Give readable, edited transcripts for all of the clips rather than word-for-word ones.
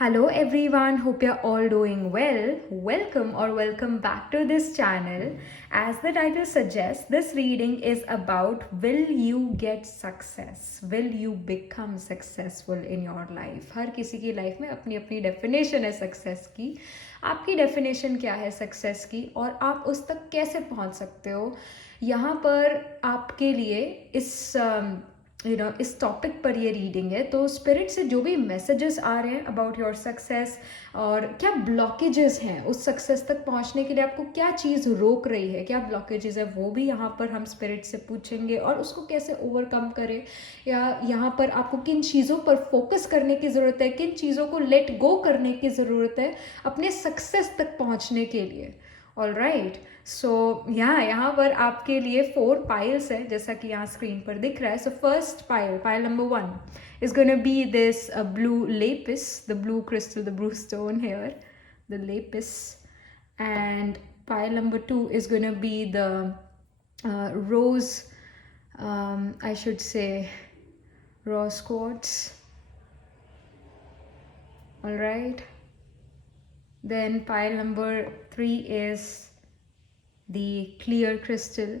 Hello everyone, hope you're all doing well. Welcome back to this channel. As the title suggests, this reading is about will you get success? Will you become successful in your life? हर किसी की लाइफ में अपनी अपनी डेफिनेशन है सक्सेस की. आपकी डेफिनेशन क्या है सक्सेस की और आप उस तक कैसे पहुंच सकते हो? यहाँ पर आपके लिए इस टॉपिक पर ये रीडिंग है. तो स्पिरिट से जो भी मैसेजेस आ रहे हैं अबाउट योर सक्सेस और क्या ब्लॉकेजेस हैं उस सक्सेस तक पहुंचने के लिए, आपको क्या चीज़ रोक रही है, क्या ब्लॉकेजेस है, वो भी यहाँ पर हम स्पिरिट से पूछेंगे और उसको कैसे ओवरकम करें, या यहाँ पर आपको किन चीज़ों पर फोकस करने की ज़रूरत है, किन चीज़ों को लेट गो करने की ज़रूरत है अपने सक्सेस तक पहुँचने के लिए. ऑल राइट, सो यहाँ पर आपके लिए 4 पाइल्स है जैसा कि यहाँ स्क्रीन पर दिख रहा है. So first pile number 1 is going to be this blue lapis, the blue crystal, the blue stone here, the lapis. And pile number 2 is going to be the rose, I should say rose quartz. All right. Then pile number 3 is the clear crystal,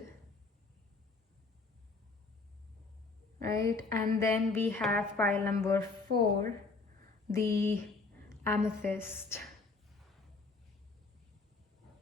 right? And then we have pile number 4, the amethyst.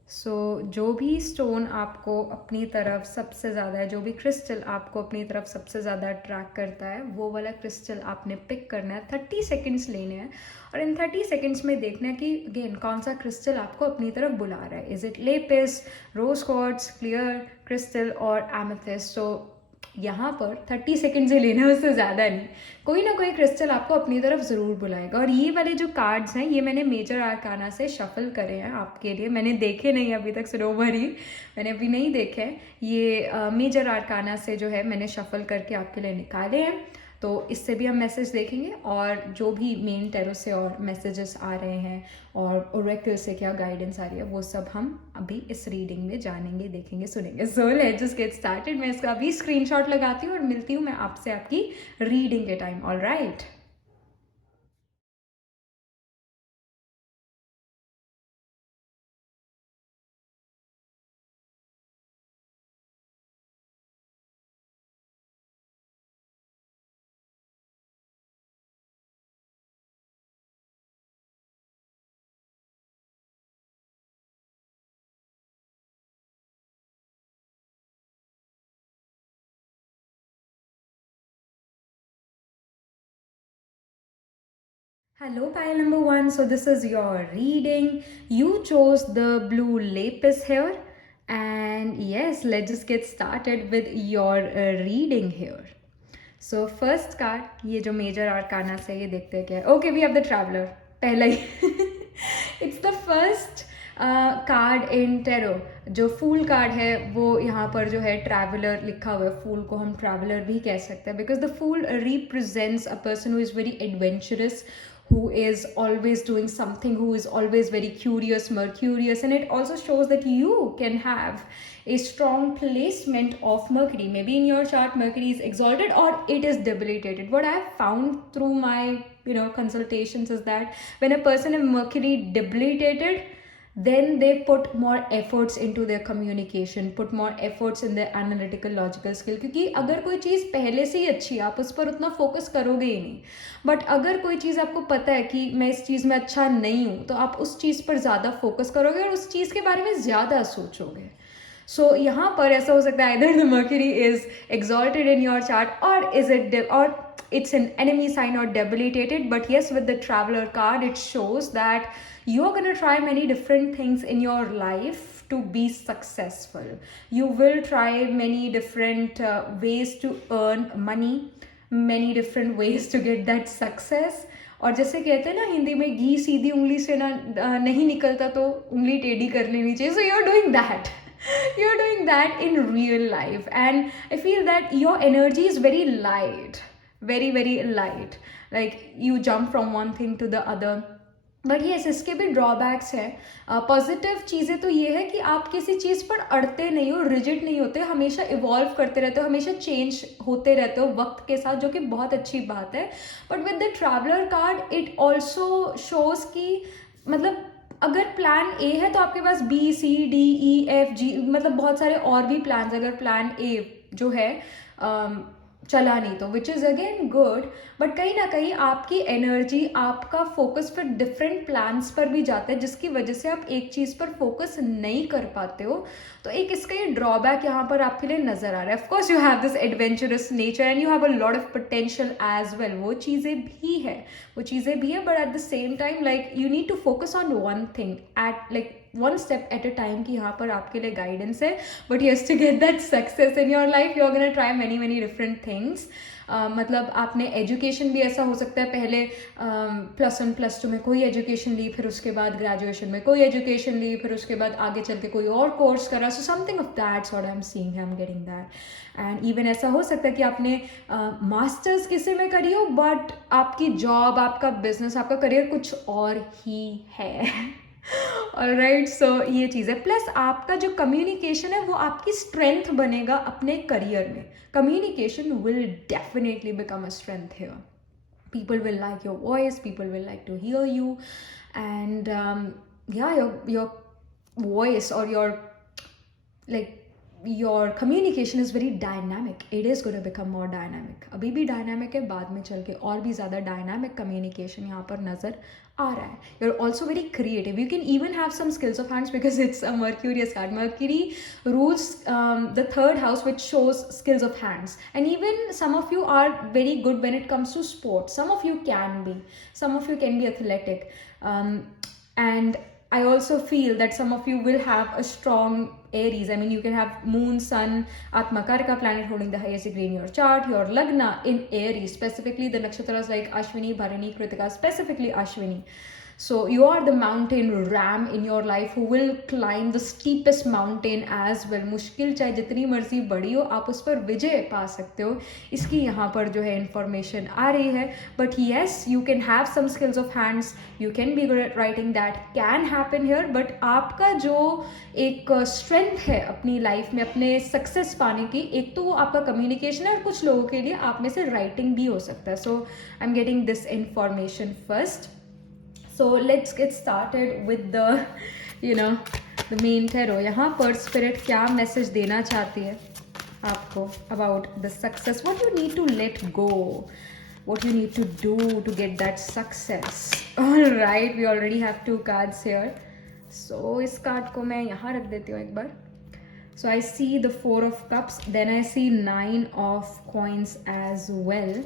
सो जो भी स्टोन आपको अपनी तरफ सबसे ज़्यादा है, जो भी क्रिस्टल आपको अपनी तरफ सबसे ज़्यादा अट्रैक्ट करता है, वो वाला क्रिस्टल आपने पिक करना है. 30 सेकेंड्स लेने हैं और इन 30 सेकेंड्स में देखना है कि अगेन कौन सा क्रिस्टल आपको अपनी तरफ बुला रहा है. Is it lapis, rose quartz, clear crystal और एमेथिस्ट. सो यहाँ पर 30 सेकेंड से लेना है, उससे ज़्यादा नहीं. कोई ना कोई क्रिस्टल आपको अपनी तरफ ज़रूर बुलाएगा. और ये वाले जो कार्ड्स हैं ये मैंने मेजर आर्काना से शफल करे हैं आपके लिए. मैंने देखे नहीं अभी तक, सो डोंट वरी, मैंने अभी नहीं देखे हैं. ये मेजर आर्काना से जो है मैंने शफल करके आपके लिए निकाले हैं. तो इससे भी हम मैसेज देखेंगे और जो भी मेन टैरो से और मैसेजेस आ रहे हैं और ओरेकल से क्या गाइडेंस आ रही है वो सब हम अभी इस रीडिंग में जानेंगे, देखेंगे, सुनेंगे. So let's just get started. मैं इसका अभी स्क्रीनशॉट लगाती हूँ और मिलती हूँ मैं आपसे आपकी रीडिंग के time. All right. Hello, pile number 1. So this is your reading. You chose the blue lapis here. And yes, let's just get started with your reading here. So first card, ये जो major arcana से ये देखते हैं क्या है. Okay, we have the traveler. पहला ही it's the first card इन टेरो. जो फूल कार्ड है वो यहाँ पर जो है ट्रैवलर लिखा हुआ है. फूल को हम ट्रैवलर भी कह सकते हैं because the fool represents a person who is very adventurous, who is always doing something, who is always very curious, Mercurius, and it also shows that you can have a strong placement of Mercury. Maybe in your chart Mercury is exalted or it is debilitated. What I have found through my consultations is that when a person is Mercury debilitated, then they put more efforts into their communication, put more efforts in their analytical logical skill. क्योंकि अगर कोई चीज़ पहले से ही अच्छी है आप उस पर उतना फोकस करोगे ही नहीं. बट अगर कोई चीज़ आपको पता है कि मैं इस चीज़ में अच्छा नहीं हूँ तो आप उस चीज़ पर ज़्यादा फोकस करोगे और उस चीज़ के बारे में ज़्यादा सोचोगे. सो यहाँ पर ऐसा हो सकता है either the Mercury is exalted in your chart or is it or it's an enemy sign or debilitated. But yes, with the traveler card it shows that you're going to try many different things in your life to be successful. You will try many different ways to earn money, many different ways to get that success. और जैसे कहते हैं ना हिंदी में घी सीधी उंगली से ना नहीं निकलता तो उंगली टेढ़ी कर लेनी चाहिए. So you're doing that. You're doing that in real life, and I feel that your energy is very light, very very light. Like you jump from one thing to the other. But yes इसके भी ड्रॉबैक्स हैं। पॉजिटिव चीज़ें तो ये है कि आप किसी चीज़ पर अड़ते नहीं हो, रिजिड नहीं होते, हमेशा इवॉल्व करते रहते हो, हमेशा चेंज होते रहते हो वक्त के साथ, जो कि बहुत अच्छी बात है। But with the traveller card it also shows कि मतलब अगर प्लान ए है तो आपके पास B C D E F G मतलब बहुत सारे और भी प्लान, अगर प्लान ए जो है चला नहीं तो which is again good. But कहीं ना कहीं आपकी एनर्जी, आपका फोकस फिर डिफरेंट प्लान्स पर भी जाता है, जिसकी वजह से आप एक चीज़ पर फोकस नहीं कर पाते हो। तो एक इसका ये ड्रॉबैक यहाँ पर आपके लिए नज़र आ रहा है। Of course you have this adventurous nature and you have a lot of potential as well, वो चीज़ें भी है, वो चीज़ें भी है। But at the same time like you need to focus on one thing at like one step at a time, कि यहाँ पर आपके लिए गाइडेंस है। But yes, to get that success in your life you are gonna try many many different things. मतलब आपने एजुकेशन भी ऐसा हो सकता है, पहले +1 +2 में कोई एजुकेशन ली, फिर उसके बाद ग्रेजुएशन में कोई एजुकेशन ली, फिर उसके बाद आगे चल के कोई और कोर्स करा। So something of that sort I am seeing, I am getting that. And even ऐसा हो सकता है कि आपने मास्टर्स किसी में करी हो, बट आपकी जॉब, आपका बिजनेस, आपका करियर कुछ और ही है। ऑलराइट, सो ये चीज़ है। प्लस आपका जो कम्युनिकेशन है वो आपकी स्ट्रेंथ बनेगा अपने करियर में। Communication will definitely become a strength here. People will like your voice, people will like to hear you, and yeah, your voice or your like your communication is very dynamic. It is going to become more dynamic. अभी भी dynamic है, बाद में चल के और भी ज़्यादा dynamic communication यहाँ पर नज़र आ रहा है। You're also very creative. You can even have some skills of hands because it's a Mercurius card. Mercury rules the 3rd house, which shows skills of hands. And even some of you are very good when it comes to sports. Some of you can be. Some of you can be athletic. And I also feel that some of you will have a strong Aries. I mean, you can have Moon, Sun, Atmakarka planet holding the highest degree in your chart. Your Lagna in Aries, specifically the nakshatras like Ashwini, Bharani, Kritika, specifically Ashwini. So you are the mountain ram in your life who will climb the steepest mountain as well. मुश्किल चाहे जितनी मर्जी बड़ी हो, आप उस पर विजय पा सकते हो, इसकी यहाँ पर जो है इन्फॉर्मेशन आ रही है। But yes, you can have some skills of hands, you can be good at writing, that can happen here. But आपका जो एक स्ट्रेंथ है अपनी लाइफ में अपने सक्सेस पाने की, एक तो वो आपका कम्युनिकेशन है, और कुछ लोगों के लिए आप में से राइटिंग भी हो सकता है। So I am getting this information first. So let's get started with the main tarot. यहाँ पर स्पिरिट क्या मैसेज देना चाहती है आपको about the success, what you need to let go, what you need to do to get that success. All right, we already have 2 cards here. So इस कार्ड को मैं यहाँ रख देती हूँ एक बार. So I see the 4 of cups, then I see 9 of coins as well.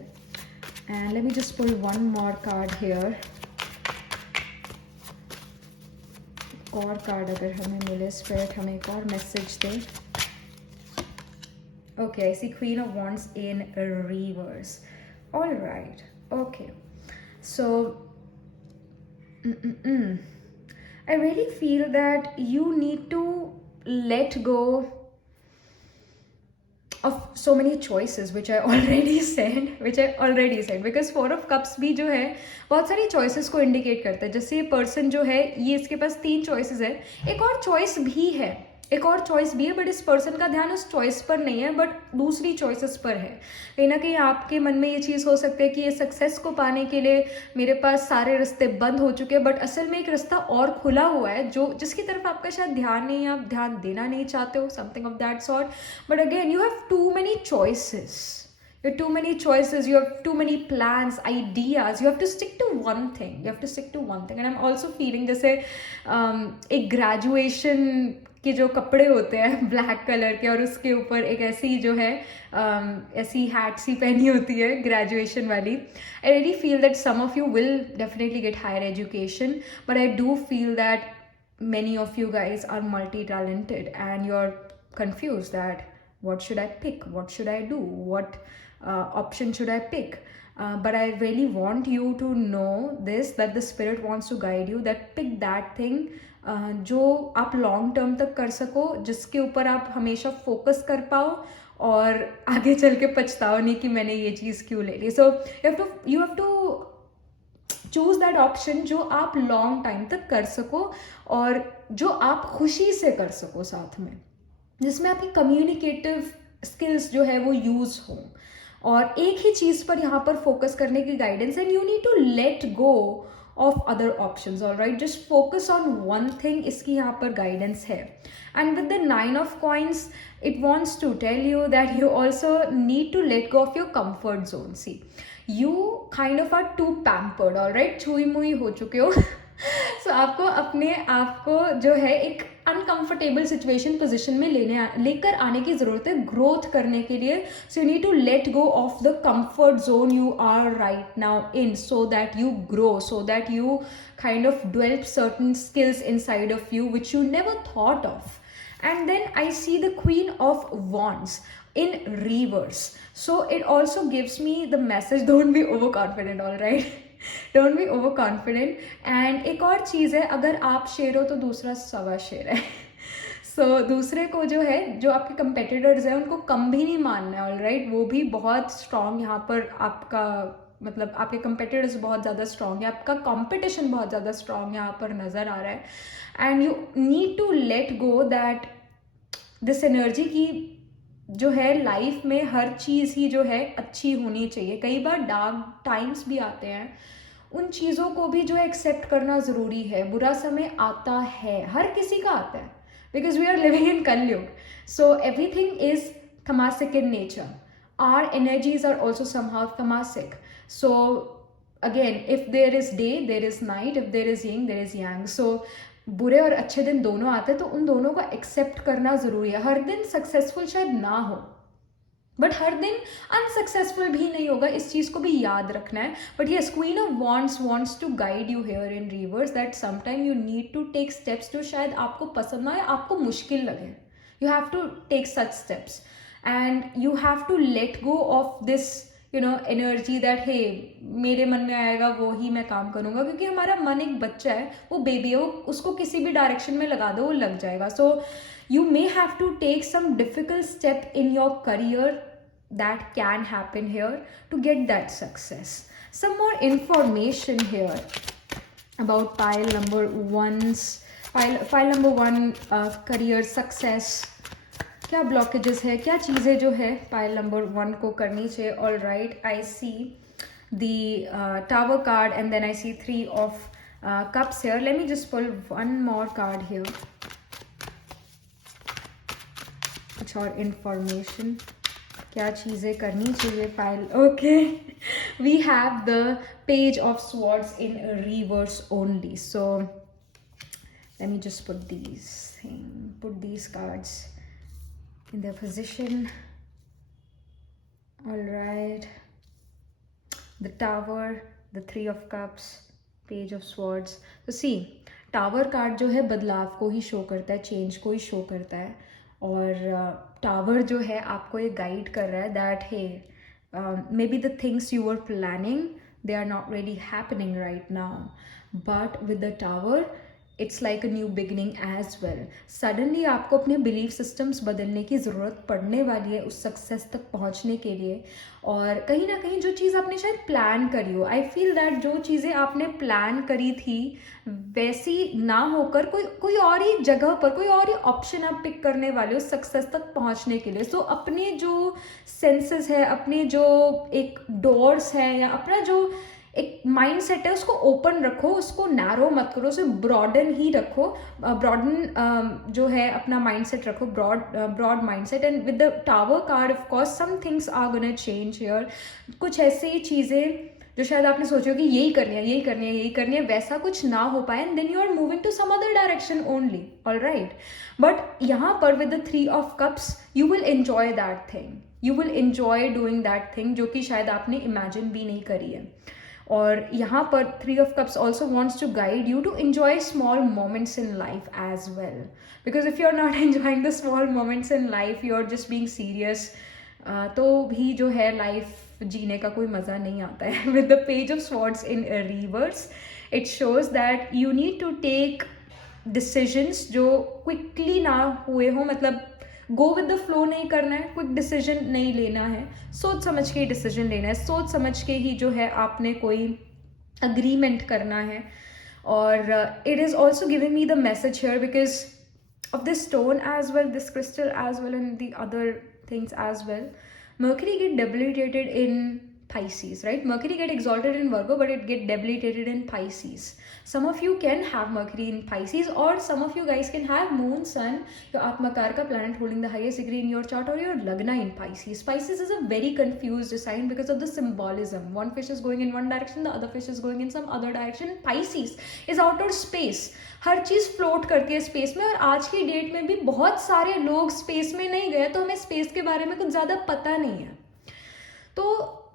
And let me just pull one more card here. और card अगर हमें मिले, स्पिरिट हमें एक और मैसेज दे. Okay, I see queen of wands in reverse. All right, okay. So I really feel that you need to let go of so many choices which I already said because 4 of cups भी जो है बहुत सारी choices को indicate करता है. जैसे ये person जो है, ये इसके पास 3 choices है, एक और choice भी है, बट इस पर्सन का ध्यान उस चॉइस पर नहीं है, बट दूसरी चॉइसेस पर है. कहीं ना कहीं आपके मन में ये चीज़ हो सकती है कि ये सक्सेस को पाने के लिए मेरे पास सारे रास्ते बंद हो चुके हैं, बट असल में एक रास्ता और खुला हुआ है जो जिसकी तरफ आपका शायद ध्यान नहीं है, आप ध्यान देना नहीं चाहते हो, something of that sort. But again you have too many choices. You have too many choices, you have too many plans, ideas, you have to stick to one thing, and I'm also feeling जैसे एक graduation के जो कपड़े होते हैं black colour के, और उसके ऊपर एक ऐसी जो है ऐसी हैट सी पहनी होती है ग्रेजुएशन वाली. I really feel that some of you will definitely get higher education, but I do feel that many of you guys are multi-talented and you're confused that what should I pick, what should I do, what option should I pick. But I really want you to know this, that the spirit wants to guide you, that pick that thing जो आप long term तक कर सको, जिसके ऊपर आप हमेशा फोकस कर पाओ और आगे चल के पछताओ नहीं कि मैंने ये चीज़ क्यों ले ली. So you have to choose that option जो आप लॉन्ग टाइम तक कर सको और जो आप खुशी से कर सको साथ में, जिसमें आपकी कम्युनिकेटिव स्किल्स जो है वो यूज हो। और एक ही चीज़ पर यहाँ पर फोकस करने की guidance, and you need to let go of other options, alright, just focus on one thing, इसकी यहाँ पर गाइडेंस है। And with the 9 of coins it wants to tell you that you also need to let go of your comfort zone. See, you kind of are too pampered, all right, छुई मुई हो चुके हो so आपको अपने आप को जो है एक अनकंफर्टेबल सिचुएशन पोजिशन में लेकर आने की ज़रूरत है ग्रोथ करने के लिए. So you need to let go of the comfort zone you are right now in, so that you grow, so that you kind of develop certain skills inside of you which you never thought of. And then I see the Queen of Wands in reverse. So it also gives me the message, don't be overconfident, all right? Don't be overconfident. And एक और चीज़ है, अगर आप शेर हो तो दूसरा सवा शेर है. So दूसरे को जो है, जो आपके कंपेटिटर्स हैं, उनको कम भी नहीं मानना है, ऑल राइट. वो भी बहुत स्ट्रॉन्ग यहाँ पर आपका मतलब आपके कंपेटिटर्स बहुत ज़्यादा स्ट्रॉन्ग है, आपका कंपटीशन बहुत ज़्यादा स्ट्रॉन्ग यहाँ पर नज़र आ रहा है. And you need to let go that this energy की जो है लाइफ में हर चीज़ ही जो है अच्छी होनी चाहिए. कई बार डार्क टाइम्स भी आते हैं, उन चीज़ों को भी जो है एक्सेप्ट करना ज़रूरी है. बुरा समय आता है, हर किसी का आता है, because we are living in Kalyug. So everything is tamasic in nature. Our energies are also somehow tamasic. So again, if there is day, there is night. If there is yin, there is yang. So बुरे और अच्छे दिन दोनों आते हैं, तो उन दोनों को एक्सेप्ट करना ज़रूरी है. हर दिन सक्सेसफुल शायद ना हो, बट हर दिन अनसक्सेसफुल भी नहीं होगा, इस चीज़ को भी याद रखना है. But yes, queen of wands wants to guide you here in reverse that sometime you need to take steps जो शायद आपको पसंद ना आए, आपको मुश्किल लगे. You have to take such steps. And you have to let go of this, you know, energy that hey, मेरे मन में आएगा वो ही मैं काम करूँगा, क्योंकि हमारा मन एक बच्चा है, वो बेबी है, वो उसको किसी भी डायरेक्शन में लगा दो वो लग जाएगा. So you may have to take some difficult step in your career that can happen here to get that success. Some more information here about pile number one, career success. क्या ब्लॉकेजेस है, क्या चीज़ें जो है पाइल नंबर 1 को करनी चाहिए. All right, I see the tower card and then I see 3 of cups here. Let me just pull one more card here. कुछ और इंफॉर्मेशन, क्या चीज़ें करनी चाहिए pile. Okay, we have the page of swords in reverse only. So let me just put these cards in their position. All right, the tower, the 3 of cups, page of swords. So see, tower card जो है बदलाव को ही शो करता है, चेंज को ही शो करता है. और टावर जो है आपको ये गाइड कर रहा है that hey may be the things you are planning they are not really happening right now, but with the tower it's like a new beginning as well. Suddenly आपको अपने बिलीफ सिस्टम्स बदलने की ज़रूरत पड़ने वाली है उस सक्सेस तक पहुंचने के लिए. और कहीं ना कहीं जो चीज़ आपने शायद प्लान करी हो, आई फील दैट जो चीज़ें आपने प्लान करी थी वैसी ना होकर कोई और ही जगह पर कोई और ही ऑप्शन आप पिक करने वाले हो सक्सेस तक पहुंचने के लिए. सो अपने जो सेंसेस है, अपने जो एक डोर्स है, या अपना जो एक माइंड सेट है, उसको ओपन रखो, उसको नैरो मत करो, उसे ब्रॉडन ही रखो. ब्रॉडन जो है अपना माइंड सेट रखो, broad mind set. And with the tower card of course some things are gonna change here. कुछ ऐसी चीज़ें जो शायद आपने सोचो कि यही करनी है, यही करनी है, यही करनी है, वैसा कुछ ना हो पाए, and then you are moving to some other direction only. All right, but यहाँ पर with the 3 of cups you will enjoy that thing, you will enjoy doing that thing जो कि शायद आपने इमेजिन भी नहीं करी है. और यहाँ पर 3 of cups also wants to guide you to enjoy small moments in life as well, because if you're not enjoying the small moments in life, you're just being serious, तो भी जो है लाइफ जीने का कोई मज़ा नहीं आता है. with the page of swords in reverse, it shows that you need to take decisions जो quickly ना हुए हो, मतलब गो विद द फ्लो नहीं करना है, क्विक डिसीजन नहीं लेना है, सोच समझ के ही डिसीजन लेना है. सोच समझ के ही जो है आपने कोई agreement करना है. और it is also giving me the message here because of this stone as well, this crystal as well, and the other things as well. Mercury get debilitated in Pisces, right? Mercury get exalted in Virgo, but it get debilitated in Pisces. Some of you can have Mercury in Pisces, or some of you guys can have Moon, Sun, your Atmakarka planet holding the highest degree in your chart, or your Lagna in Pisces. Pisces is a very confused sign because of the symbolism. One fish is going in one direction, the other fish is going in some other direction. Pisces is outer space. हर चीज़ फ्लोट करती है स्पेस में, और आज की डेट में भी बहुत सारे लोग स्पेस में नहीं गए, तो हमें स्पेस के बारे में कुछ ज़्यादा पता नहीं है. तो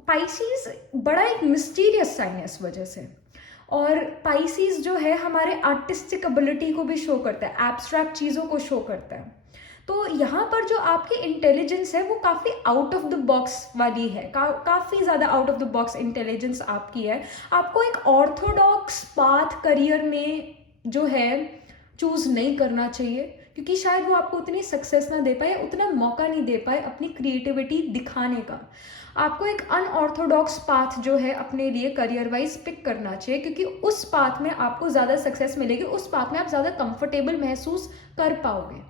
पाइसीज बड़ा एक मिस्टीरियस साइन है इस वजह से. और पाइसीज जो है हमारे आर्टिस्टिक एबिलिटी को भी शो करता है, एब्स्ट्रैक्ट चीज़ों को शो करता है. तो यहाँ पर जो आपकी इंटेलिजेंस है वो काफ़ी आउट ऑफ द बॉक्स वाली है, काफ़ी ज़्यादा out of the box intelligence आपकी है. आपको एक ऑर्थोडॉक्स पाथ करियर में जो है चूज़ नहीं करना चाहिए, क्योंकि शायद वो आपको उतनी सक्सेस ना दे पाए, उतना मौका नहीं दे पाए अपनी क्रिएटिविटी दिखाने का. आपको एक अनऑर्थोडॉक्स पाथ जो है अपने लिए करियर वाइज पिक करना चाहिए, क्योंकि उस पाथ में आपको ज़्यादा सक्सेस मिलेगी, उस पाथ में आप ज़्यादा कंफर्टेबल महसूस कर पाओगे.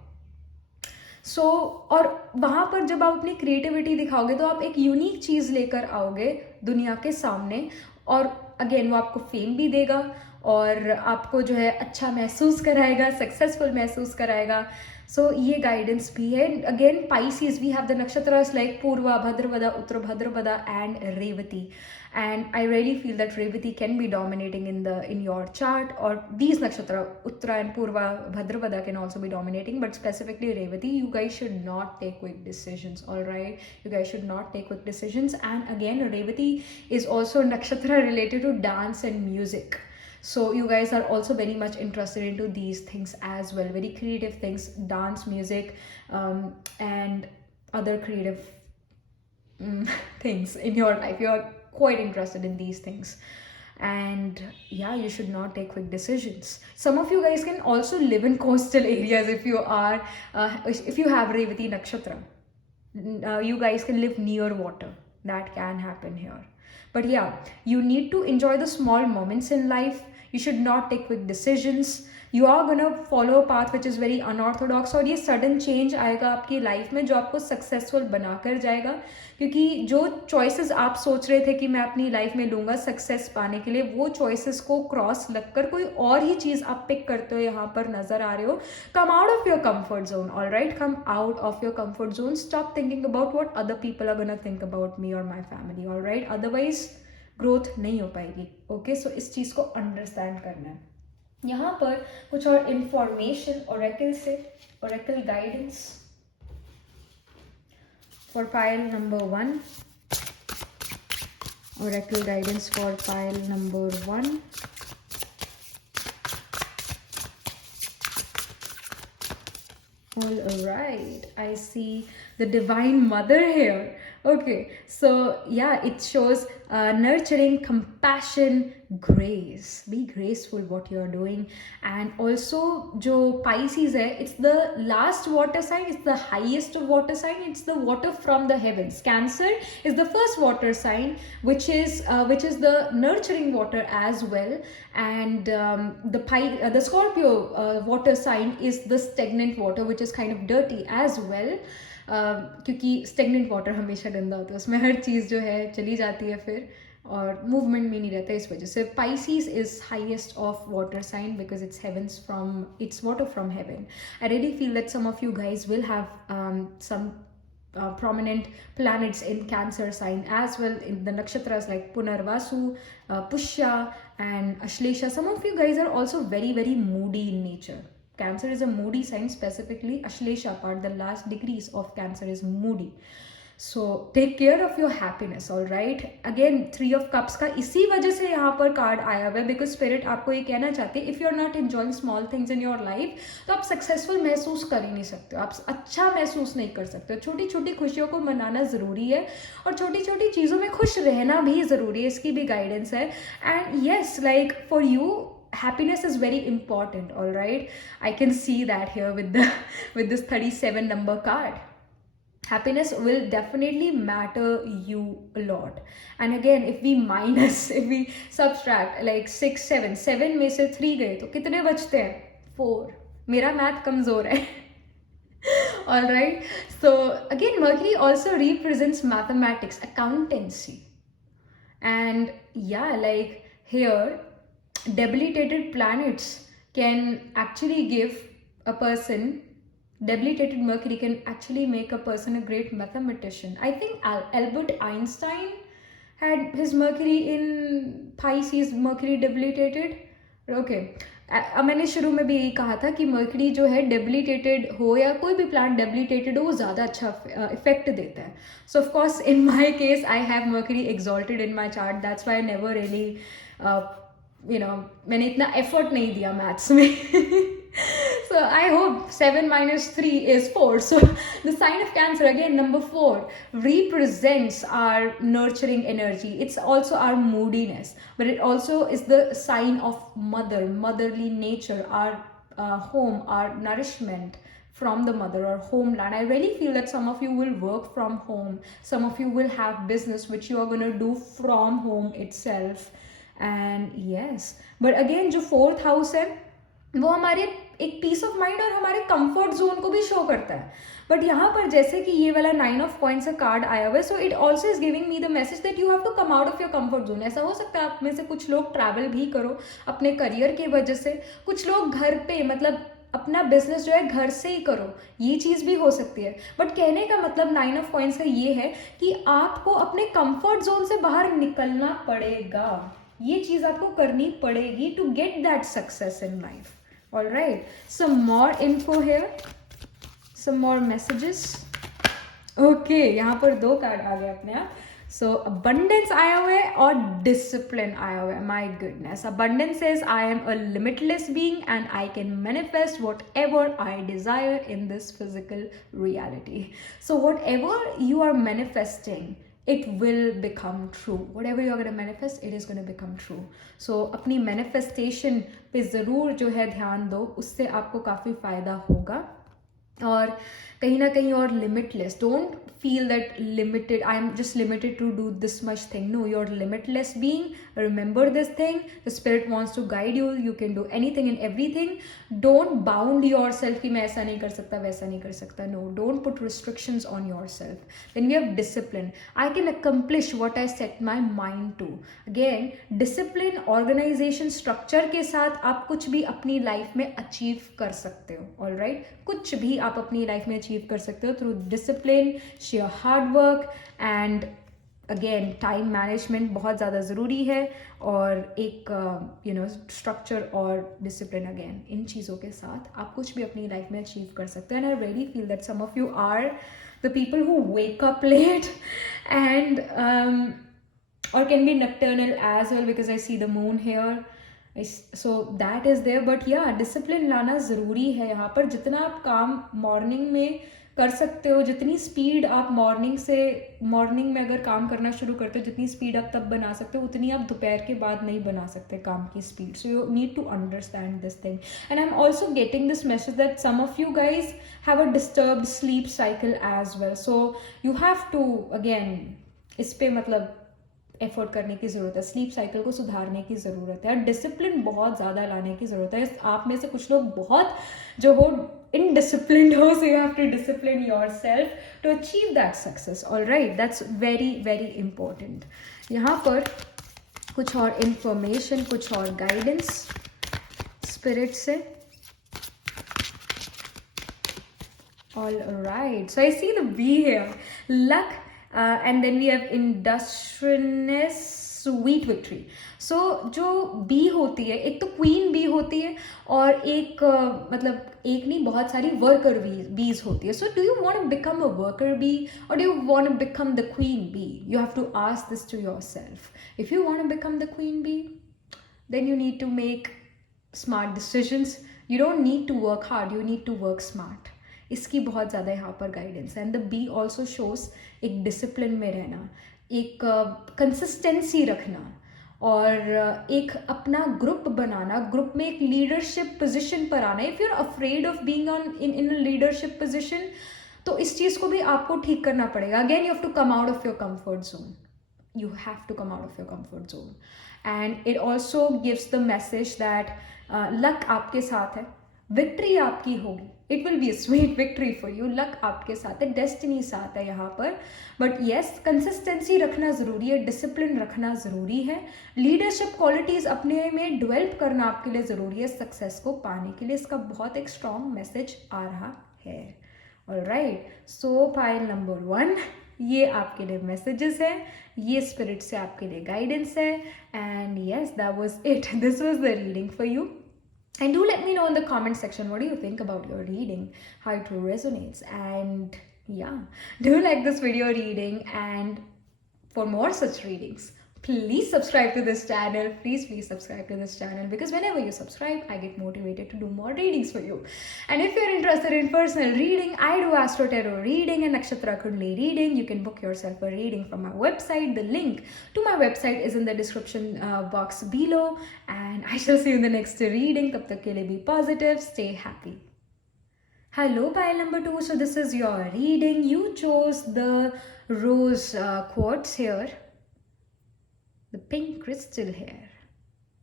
और वहाँ पर जब आप अपनी क्रिएटिविटी दिखाओगे तो आप एक यूनिक चीज़ लेकर आओगे दुनिया के सामने, और अगेन वो आपको फेम भी देगा और आपको जो है अच्छा महसूस कराएगा, सक्सेसफुल महसूस कराएगा. सो ये गाइडेंस भी है. Again Pisces, we have the nakshatras like Purva, Bhadrapada, Uttara Bhadrapada and Revati, and I really feel that Revati can be dominating in your chart, or these nakshatra Uttara and Purva, Bhadrapada can also be dominating, but specifically Revati. You guys should not take quick decisions, all right? You guys should not take quick decisions. And again, Revati is also nakshatra related to dance and music. So you guys are also very much interested into these things as well, very creative things, dance, music, and other creative things in your life. You are quite interested in these things. And yeah, you should not take quick decisions. Some of you guys can also live in coastal areas if you are, if you have Revati Nakshatra. You guys can live near water. That can happen here. But yeah, you need to enjoy the small moments in life. You should not take quick decisions. You are gonna follow a path which is very unorthodox, और ये sudden change आएगा आपकी life में जो आपको सक्सेसफुल बना कर जाएगा. क्योंकि जो चॉइसेस आप सोच रहे थे कि मैं अपनी लाइफ में लूँगा सक्सेस पाने के लिए, वो चॉइसेस को क्रॉस लगकर कोई और ही चीज़ आप पिक करते हो यहाँ पर नज़र आ रहे हो. Come out of your comfort zone, all right? Come out of your comfort zone. Stop thinking about what other people are gonna think about me और my family, all right? Otherwise growth नहीं हो पाएगी. ओके, सो इस चीज़ को अंडरस्टैंड करना है. यहाँ पर कुछ और इंफॉर्मेशन ओरेकल से, Oracle guidance for pile number 1. Oracle guidance for pile number 1. All right, I see the Divine Mother here. Okay, so yeah, it shows nurturing, compassion, grace. Be graceful what you're doing. And also, jo Pisces hai, it's the last water sign, it's the highest water sign, it's the water from the heavens. Cancer is the first water sign, which is the nurturing water as well. And the Scorpio water sign is the stagnant water, which is kind of dirty as well. क्योंकि stagnant water हमेशा गंदा होता है, उसमें हर चीज़ जो है चली जाती है फिर, और मूवमेंट में नहीं रहता है. इस वजह से Pisces is highest of water sign because it's water from heaven. I really feel that some of you guys will have some prominent planets in Cancer sign as well, in the nakshatras like Punarvasu, Pushya and Ashlesha. Some of you guys are also very, very moody in nature. Cancer is a moody sign, specifically Ashlesha part, the last degrees of Cancer is moody. So take care of your happiness, all right? Again, 3 of Cups का इसी वजह से यहाँ पर कार्ड आया हुआ है, because Spirit आपको ये कहना चाहते हैं, if you are not enjoying small things in your life, तो आप सक्सेसफुल महसूस कर ही नहीं सकते हो, आप अच्छा महसूस नहीं कर सकते हो. छोटी छोटी खुशियों को मनाना ज़रूरी है, और छोटी छोटी चीज़ों में खुश रहना भी ज़रूरी है, इसकी भी गाइडेंस है. And yes, like for you, happiness is very important, all right? I can see that here with this 37 number card. happiness will definitely matter you a lot. And again, if we minus, if we subtract like 6 7 में से 3 गए तो कितने बचते हैं? 4. मेरा मैथ कमजोर है. All right, so again, Mercury also represents mathematics, accountancy. And yeah, like here, debilitated planets can actually give a person, debilitated Mercury can actually make a person a great mathematician. I think Albert Einstein had his Mercury in Pisces, Mercury debilitated. Okay. अब मैंने शुरू में भी यही कहा था कि मर्करी जो है डेबिलिटेटेड हो या कोई भी प्लांट डेबिलिटेटेड हो, वो ज़्यादा अच्छा इफेक्ट देता है. सो of course in my case I have mercury exalted in my chart, that's why I never really मैंने इतना एफर्ट नहीं दिया मैथ्स में. So I hope 7 minus 3 is 4. So the sign of Cancer, again, number 4, represents our nurturing energy. It's also our moodiness, but it also is the sign of motherly nature, our home, our nourishment from the mother or homeland. I really feel that some of you will work from home. Some of you will have business which you are going to do from home itself. And yes, but again, जो 4th house है वो हमारे एक peace of mind और हमारे comfort zone को भी शो करता है. बट यहाँ पर जैसे कि ये वाला 9 of Coins का कार्ड आया हुआ है, so it also is giving me the message that you have to come out of your comfort zone. ऐसा हो सकता है आप में से कुछ लोग ट्रैवल भी करो अपने करियर की वजह से, कुछ लोग घर पे मतलब अपना बिजनेस जो है घर से ही करो, ये चीज़ भी हो सकती है. बट कहने का मतलब 9 of Coins का ये है कि आपको अपने कंफर्ट जोन से बाहर निकलना पड़ेगा. ये चीज़ आपको करनी पड़ेगी to get that success in life. All right, some more info here, some more messages. Okay, यहाँ पर 2 कार्ड आ गए अपने आप. So abundance आया हुआ है और discipline आया हुआ है. My goodness, abundance says I am a limitless being and I can manifest whatever I desire in this physical reality. So whatever you are manifesting, it will become true. Whatever you are going to manifest, it is going to become true. So अपनी manifestation पे ज़रूर जो है ध्यान दो, उससे आपको काफ़ी फ़ायदा होगा. और कहीं ना कहीं और limitless, don't feel that limited, I am just limited to do this much thing. No, you are limitless being. Remember this thing, the spirit wants to guide you, you can do anything and everything. Don't bound yourself कि मैं ऐसा नहीं कर सकता, वैसा नहीं कर सकता. No, don't put restrictions on yourself. Then we have discipline. I can accomplish what I set my mind to. Again, discipline, organisation, structure के साथ आप कुछ भी अपनी लाइफ में अचीव कर सकते हो. ऑल राइट, कुछ भी आप अपनी लाइफ में अचीव कर सकते हो through discipline, share hard work and again time management बहुत ज़्यादा ज़रूरी है. और एक स्ट्रक्चर और डिसिप्लिन, अगेन इन चीज़ों के साथ आप कुछ भी अपनी लाइफ में अचीव कर सकते हो. And I really feel that some of you are the people who wake up late and or can be nocturnal as well because I see the moon here. So that is there. But yeah, discipline लाना ज़रूरी है यहाँ पर. जितना आप काम मॉर्निंग में कर सकते हो, जितनी स्पीड आप मॉर्निंग में अगर काम करना शुरू करते हो, जितनी स्पीड आप तब बना सकते हो, उतनी आप दोपहर के बाद नहीं बना सकते काम की speed. So you need to understand this thing. And I am also getting this message that some of you guys have a disturbed sleep cycle as well. So you have to again इस पे मतलब एफर्ट करने की ज़रूरत है, sleep cycle को सुधारने की ज़रूरत है, डिसिप्लिन बहुत ज़्यादा लाने की ज़रूरत है. आप में से कुछ लोग बहुत जो हो इनडिसिप्लिन्ड हो, so you have to discipline yourself to achieve that success. All right, that's very very important. यहाँ पर कुछ और इंफॉर्मेशन, कुछ और गाइडेंस स्पिरिट से. All right, so I see the B here, luck. And then we have industriousness, sweet victory. So जो बी होती है, एक तो क्वीन बी होती है और एक मतलब एक नहीं बहुत सारी वर्कर बीज होती है. So do you want to become a worker bee और do you want to become the queen bee? You have to ask this to yourself. If you want to become the queen bee, then you need to make smart decisions. You don't need to work hard, you need to work smart. इसकी बहुत ज़्यादा यहाँ पर guidance है. And the be also shows एक discipline में रहना, एक कंसिस्टेंसी रखना और एक अपना ग्रुप बनाना, ग्रुप में एक लीडरशिप पोजिशन पर आना. If you are afraid of being on in a leadership position, तो इस चीज़ को भी आपको ठीक करना पड़ेगा. Again you have to come out of your comfort zone. You have to come out of your comfort zone. And it also gives the message that luck आपके साथ है, victory आपकी होगी. It will be a sweet victory for you. luck आपके साथ है, destiny साथ है यहाँ पर. But yes, consistency रखना ज़रूरी है, discipline रखना ज़रूरी है, leadership qualities अपने में develop करना आपके लिए ज़रूरी है success को पाने के लिए. इसका बहुत एक strong message आ रहा है. Alright, so pile number 1, ये आपके लिए मैसेजेस है, ये स्पिरिट से आपके लिए गाइडेंस है. And yes, that was it. This was the reading for you. And do let me know in the comment section, what do you think about your reading, how it resonates. And yeah, do like this video reading, and for more such readings, please subscribe to this channel. Please subscribe to this channel, because whenever you subscribe, I get motivated to do more readings for you. And if you're interested in personal reading, I do Astro Tarot reading and Nakshatra Kundli reading. You can book yourself a reading from my website. The link to my website is in the description box below. And I shall see you in the next reading. Tab tak ke liye be positive, stay happy. Hello, pile number 2. So this is your reading. You chose the rose quartz here. The pink crystal here,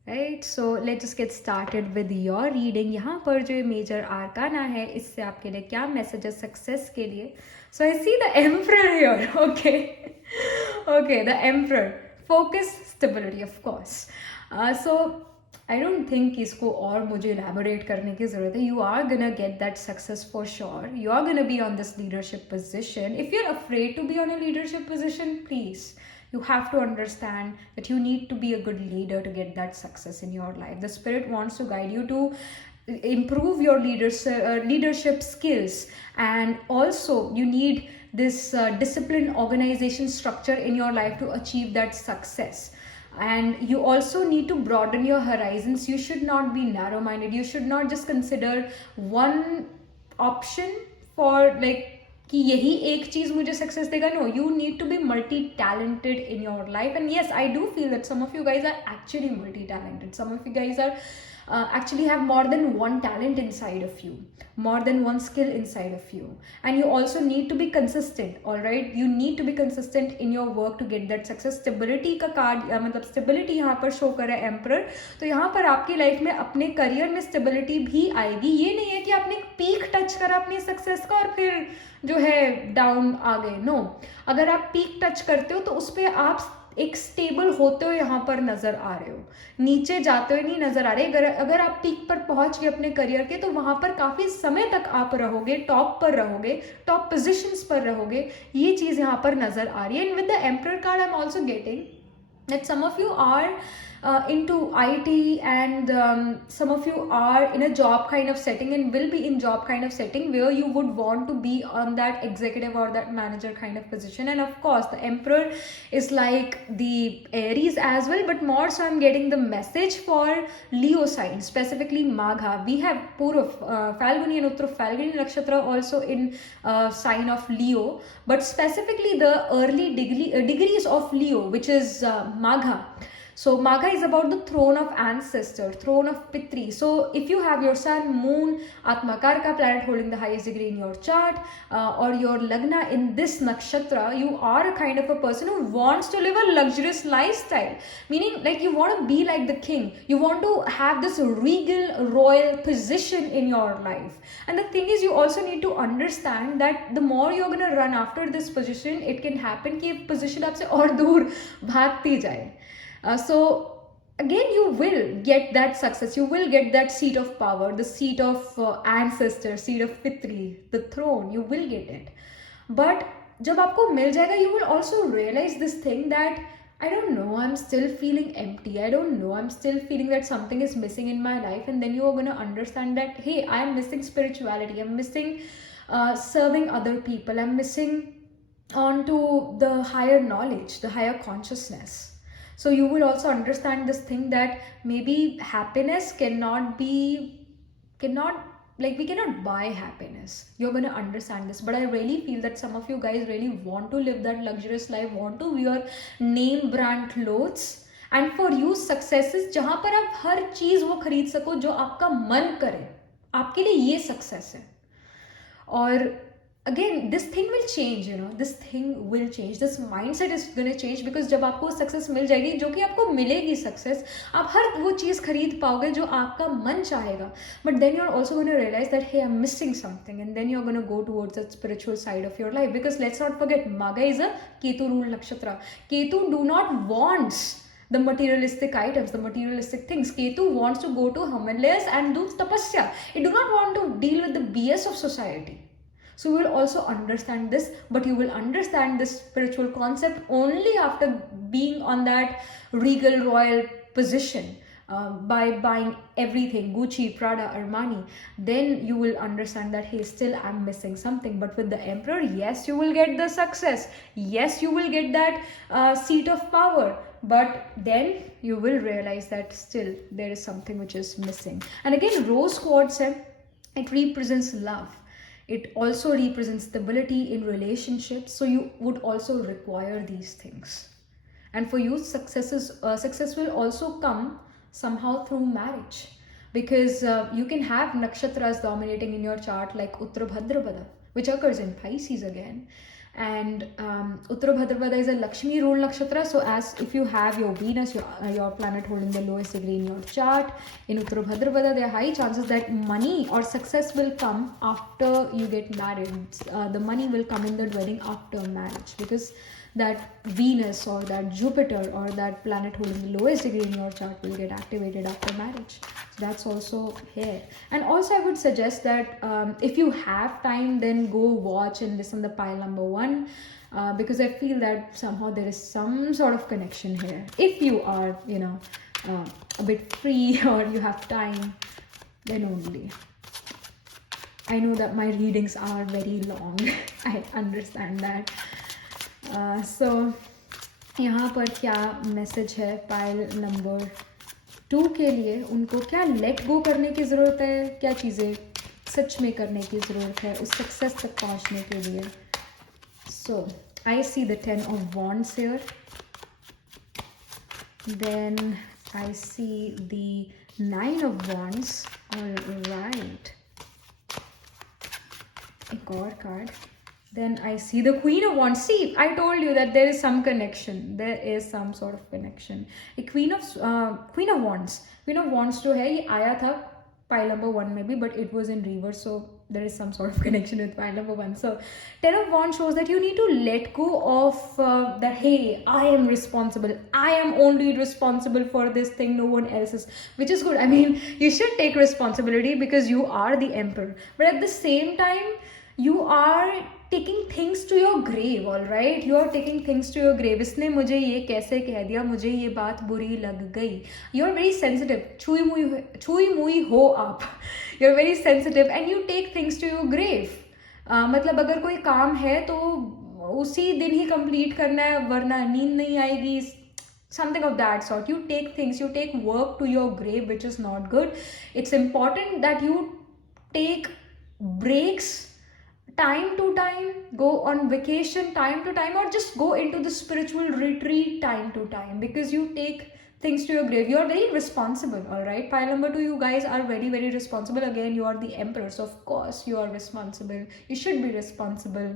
right? So let's just get started with your reading. यहाँ पर जो मेजर आर्काना है, इससे आपके लिए क्या message है सक्सेस के लिए. So I see the emperor here. Okay, the emperor. Focus, stability, of course. So I don't think इसको और मुझे elaborate करने की ज़रूरत है. You are gonna get that success for sure. You are gonna be on this leadership position. If you're afraid to be on a leadership position, please, you have to understand that you need to be a good leader to get that success in your life. The spirit wants to guide you to improve your leadership skills, and also you need this disciplined organization structure in your life to achieve that success. And you also need to broaden your horizons. You should not be narrow-minded. You should not just consider one option for like कि यही एक चीज मुझे success देगा. No, you need to be multi talented in your life. And yes, I do feel that some of you guys are actually multi talented. Some of you guys are actually have more than one talent inside of you, more than one skill inside of you. And you also need to be consistent. All right, you need to be consistent in your work to get that success. Stability का कार्ड मतलब stability यहाँ पर शो कर रहा है emperor. तो यहाँ पर आपकी लाइफ में अपने करियर में stability भी आएगी. ये नहीं है कि आपने पीक टच करा अपनी सक्सेस का और फिर जो है डाउन आ गए. नो, अगर आप पीक टच करते हो तो उस पर आप एक स्टेबल होते हो यहाँ पर नजर आ रहे हो, नीचे जाते हुए नहीं नजर आ रहे. अगर आप पीक पर पहुंच गए अपने करियर के, तो वहां पर काफी समय तक आप रहोगे, टॉप पर रहोगे, टॉप पोजीशंस पर रहोगे. ये चीज यहाँ पर नजर आ रही है. And with the emperor card I am also getting that some of you are into IT, and some of you are in a job kind of setting and will be in job kind of setting where you would want to be on that executive or that manager kind of position. And of course the emperor is like the Aries as well, but more so I'm getting the message for Leo sign, specifically Magha. We have Purav, Falguni and Uttara Falguni Nakshatra also in sign of Leo, but specifically the early degrees of Leo, which is Magha. So Magha is about the throne of ancestor, throne of Pitri. So if you have your sun, moon, Atmakarka planet holding the highest degree in your chart, or your Lagna in this nakshatra, you are a kind of a person who wants to live a luxurious lifestyle. Meaning, like, you want to be like the king. You want to have this regal, royal position in your life. And the thing is, you also need to understand that the more you're going to run after this position, it can happen कि position आपसे और दूर भागती जाए. So again, you will get that success. You will get that seat of power, the seat of ancestor, seat of Pitri, the throne. You will get it. But जब आपको मिल जाएगा, you will also realize this thing that I don't know, I'm still feeling empty. I don't know, I'm still feeling that something is missing in my life. And then you are going to understand that, hey, I'm missing spirituality. I'm missing serving other people. I'm missing on to the higher knowledge, the higher consciousness. So you will also understand this thing that maybe happiness cannot like, we cannot buy happiness. You're going to understand this. But I really feel that some of you guys really want to live that luxurious life, want to wear name brand clothes. And for you, success is जहाँ पर आप हर चीज वो खरीद सको जो आपका मन करे. आपके लिए ये सक्सेस है. और again this thing will change, this thing will change, this mindset is going to change, because जब आपको सक्सेस मिल जाएगी, जो कि आपको मिलेगी सक्सेस, आप हर वो चीज़ खरीद पाओगे जो आपका मन चाहेगा, but then you're also going to realize that hey, I'm missing something, and then you're going to go towards that spiritual side of your life, because let's not forget Maga is a Ketu ruled nakshatra. Ketu do not wants the materialistic items, the materialistic things. Ketu wants to go to Himalayas and do tapasya. It do not want to deal with the BS of society. So you will also understand this, but you will understand this spiritual concept only after being on that regal royal position, by buying everything, Gucci, Prada, Armani. Then you will understand that hey, still I'm missing something. But with the emperor, yes, you will get the success, yes, you will get that seat of power, but then you will realize that still there is something which is missing. And again, rose quartz, it represents love. It also represents stability in relationships, so you would also require these things. And for you, success will also come somehow through marriage, because you can have nakshatras dominating in your chart like Uttara Bhadrapada, which occurs in Pisces again. And Uttara Bhadrapada is a Lakshmi ruled nakshatra. So as if you have your Venus, your planet holding the lowest degree in your chart in Uttara Bhadrapada, there are high chances that money or success will come after you get married. The money will come in the dwelling after marriage, because that Venus or that Jupiter or that planet holding the lowest degree in your chart will get activated after marriage. So that's also here. And also I would suggest that if you have time, then go watch and listen to pile number 1, because I feel that somehow there is some sort of connection here. If you are, a bit free or you have time, then only. I know that my readings are very long. I understand that. So यहाँ पर क्या message है pile number 2 के लिए? उनको क्या let go करने की ज़रूरत है, क्या चीज़ें सच में करने की ज़रूरत है उस सक्सेस तक पहुँचने के लिए? सो I see the 10 of wands here, then I see the 9 of wands. All right, एक और card. Then I see the Queen of Wands. See, I told you that there is some connection. There is some sort of connection. A Queen of Wands. Queen of Wands जो है ये आया था pile number 1 में भी, but it was in reverse. So there is some sort of connection with pile number 1. So 10 of Wands shows that you need to let go of that, hey, I am responsible. I am only responsible for this thing. No one else is. Which is good. I mean, you should take responsibility because you are the emperor. But at the same time, you are taking things to your grave, all right? You are taking things to your grave. इसने मुझे ये कैसे कह दिया, मुझे ये बात बुरी लग गई. You are very sensitive. छुई मुई हो आप. You are very sensitive and you take things to your grave. मतलब अगर कोई काम है तो उसी दिन ही कंप्लीट करना है, वरना नींद नहीं आएगी. Something of that sort. You take things, you take work to your grave, which is not good. It's important that you take breaks time to time, go on vacation time to time, or just go into the spiritual retreat time to time, because you take things to your grave. You are very responsible, all right? Pile number 2, you guys are very, very responsible. Again, you are the emperor, so of course you are responsible. You should be responsible.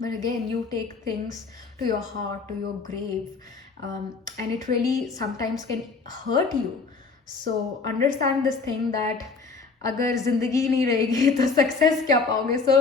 But again, you take things to your heart, to your grave, and it really sometimes can hurt you. So understand this thing that अगर ज़िंदगी नहीं रहेगी तो सक्सेस क्या पाओगे? सो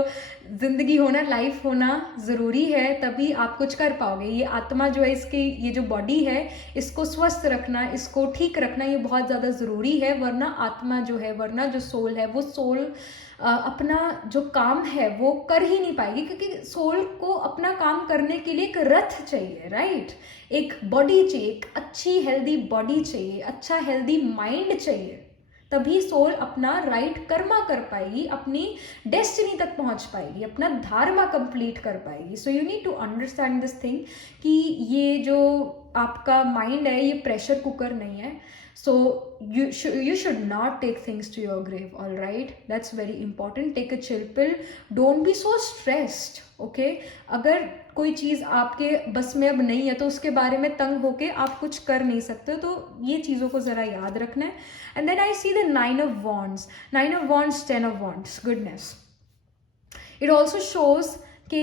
ज़िंदगी होना, लाइफ होना ज़रूरी है, तभी आप कुछ कर पाओगे. ये आत्मा जो है, इसकी ये जो बॉडी है, इसको स्वस्थ रखना, इसको ठीक रखना, ये बहुत ज़्यादा ज़रूरी है. वरना आत्मा जो है, वरना जो सोल है, वो सोल अपना जो काम है वो कर ही नहीं पाएगी, क्योंकि सोल को अपना काम करने के लिए एक रथ चाहिए, राइट? एक बॉडी चाहिए, एक अच्छी हेल्दी बॉडी चाहिए, अच्छा हेल्दी माइंड चाहिए. तभी सोल अपना राइट कर्मा कर पाएगी, अपनी डेस्टिनी तक पहुंच पाएगी, अपना धार्मा कंप्लीट कर पाएगी. So you need to understand this thing कि ये जो आपका माइंड है, ये प्रेशर कुकर नहीं है. So you should not take things to your grave, all right? That's very important. Take a chill pill. Don't be so stressed, okay? अगर कोई चीज़ आपके बस में अब नहीं है तो उसके बारे में तंग होके आप कुछ कर नहीं सकते, तो ये चीज़ों को ज़रा याद रखना है. And then I see the 9 of Wands. 9 of Wands, 10 of Wands. Goodness. It also shows कि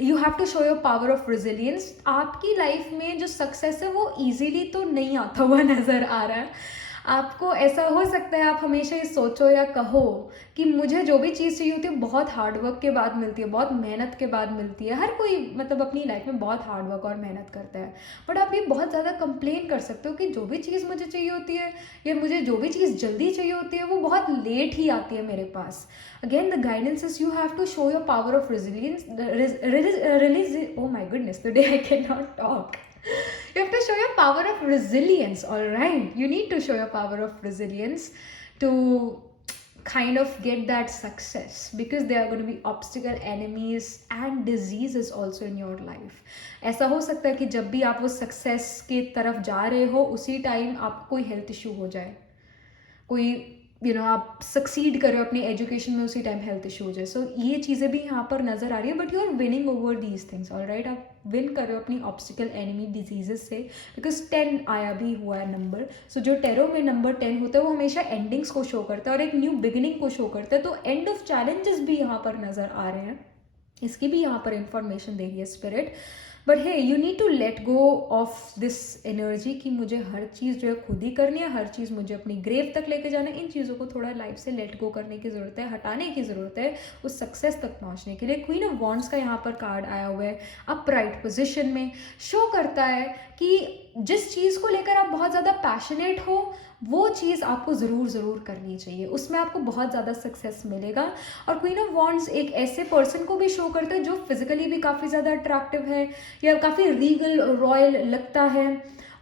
you have to show your power of resilience. आपकी लाइफ में जो सक्सेस है वो ईजीली तो नहीं आता हुआ नज़र आ रहा है. आपको ऐसा हो सकता है आप हमेशा ये सोचो या कहो कि मुझे जो भी चीज़ चाहिए होती है बहुत हार्डवर्क के बाद मिलती है, बहुत मेहनत के बाद मिलती है. हर कोई मतलब अपनी लाइफ में बहुत हार्डवर्क और मेहनत करता है. बट आप ये बहुत ज़्यादा कंप्लेन कर सकते हो कि जो भी चीज़ मुझे चाहिए होती है या मुझे जो भी चीज़ जल्दी चाहिए होती है वो बहुत लेट ही आती है मेरे पास. Again, the guidance is you have to show your power of resilience. Oh my goodness, today I cannot talk. You have to show your power of resilience, all right? You need to show your power of resilience to kind of get that success, because there are going to be obstacle, enemies and diseases also in your life. ऐसा हो सकता है कि जब भी आप वो सक्सेस की तरफ जा रहे हो उसी टाइम आपको कोई हेल्थ इशू हो जाए, कोई आप सक्सीड कर रहे हो अपनी एजुकेशन में, उसी टाइम हेल्थ इशू हो जाए. सो ये चीज़ें भी यहाँ पर नज़र आ रही है. But you are winning over these things, all right. आप विन कर रहे हो अपनी ऑब्स्टिकल एनिमी डिजीजेस से, बिकॉज 10 आया भी हुआ है नंबर. सो जो टेरो में नंबर 10 होता है वो हमेशा एंडिंग्स को शो करता है और एक न्यू बिगिनिंग को शो करता है. तो एंड ऑफ चैलेंजेस भी यहाँ पर नज़र आ रहे हैं, इसकी भी यहाँ पर इंफॉर्मेशन दे रही है spirit. But hey, you need to let go of this energy कि मुझे हर चीज़ जो है खुद ही करनी है, हर चीज़ मुझे अपनी ग्रेव तक लेके जाना है. इन चीज़ों को थोड़ा लाइफ से लेट गो करने की ज़रूरत है, हटाने की ज़रूरत है उस सक्सेस तक पहुंचने के लिए. क्वीन ऑफ वॉन्ड्स का यहाँ पर कार्ड आया हुआ है अपराइट पोजिशन में. शो करता है कि जिस चीज़ को लेकर आप बहुत ज़्यादा पैशनेट हो वो चीज़ आपको ज़रूर करनी चाहिए, उसमें आपको बहुत ज़्यादा सक्सेस मिलेगा. और क्वीन ऑफ वॉन्ड्स एक ऐसे पर्सन को भी शो करता है जो फिजिकली भी काफ़ी ज़्यादा अट्रैक्टिव है या काफ़ी रीगल रॉयल लगता है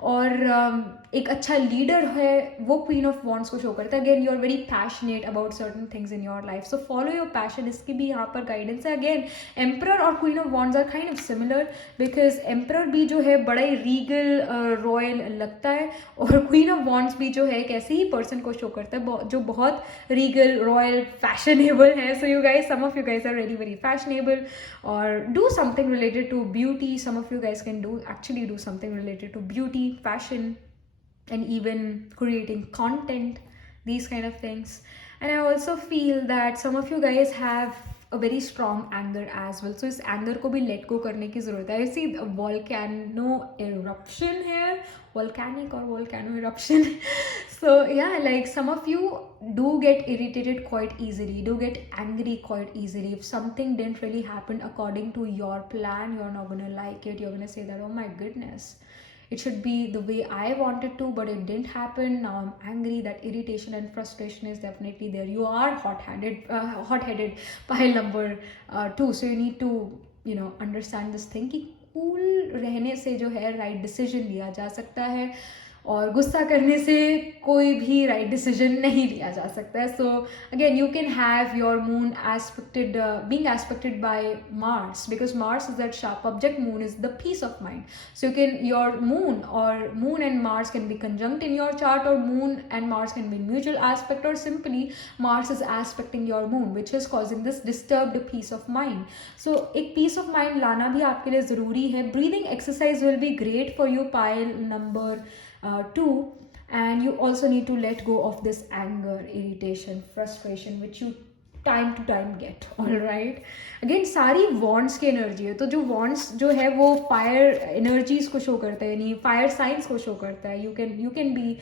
और एक अच्छा लीडर है, वो क्वीन ऑफ वॉन्ड्स को शो करता है. Again you are very passionate about certain things in your life, so follow your passion. इसकी भी यहाँ पर गाइडेंस है. अगेन एम्परर और queen of wands are kind of similar, because emperor भी जो है बड़ा ही रीगल रॉयल लगता है और क्वीन ऑफ वॉन्ड्स भी जो है एक ऐसे ही पर्सन को शो करता है जो बहुत रीगल रॉयल फैशनेबल है. So you guys, some of you guys are very fashionable और do something related to beauty. Some of you guys can actually do something related to beauty, fashion, and even creating content, these kind of things. And I also feel that some of you guys have a very strong anger as well, so इस anger को भी let go करने की ज़रूरत है. I see a volcano eruption here, volcanic or volcano eruption. So yeah, like some of you do get irritated quite easily, do get angry quite easily. If something didn't really happen according to your plan, you're not gonna like it. You're gonna say that, oh my goodness, it should be the way I wanted to, but it didn't happen. Now I'm angry. That irritation and frustration is definitely there. You are hot-headed pile number 2. So you need to understand this thing कि cool रहने से जो है right decision लिया जा सकता है और गुस्सा करने से कोई भी राइट डिसीजन नहीं लिया जा सकता है. So again you can have your moon aspected, being aspected by Mars, because Mars is that sharp object, moon is the peace of mind. So you can, your moon and Mars can be conjunct in your chart, और moon and Mars can be mutual aspect, और simply Mars is aspecting your moon which is causing this disturbed peace of mind. So एक peace of mind लाना भी आपके लिए ज़रूरी है. Breathing exercise will be great for you, pile number 2. And you also need to let go of this anger, irritation, frustration which you time to time get. all right, again सारी wands की energy है, तो जो wands जो है वो fire energies को show करता है, यानी फायर साइंस को शो करता है. you can be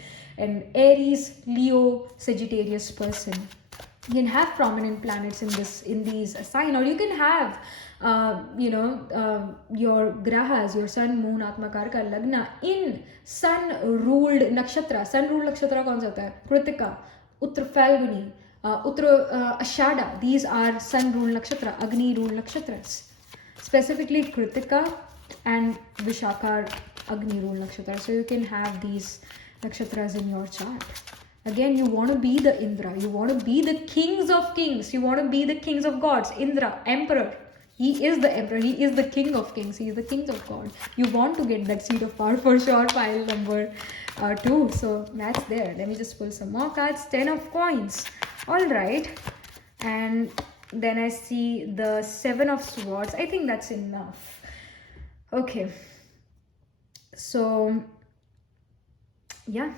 an Aries, Leo, Sagittarius person. You can have prominent planets in these sign, or you can have your grahas, your sun, moon, atmakarka, lagna in sun ruled nakshatra. Sun ruled nakshatra कौन सा होता है? कृतिका, उत्तर फाल्गुनी, उत्तर ashada. These are sun ruled nakshatra, agni ruled nakshatras. Specifically kritika and vishakha agni ruled nakshatra. So you can have these nakshatras in your chart. Again, you want to be the Indra, you want to be the kings of kings, you want to be the kings of gods. Indra, emperor, he is the emperor, he is the king of kings, he is the king of god. You want to get that seat of power for sure, pile number 2. So that's there. Let me just pull some more cards. 10 of coins. All right, and then I see the 7 of swords. I think that's enough. Okay, so yeah,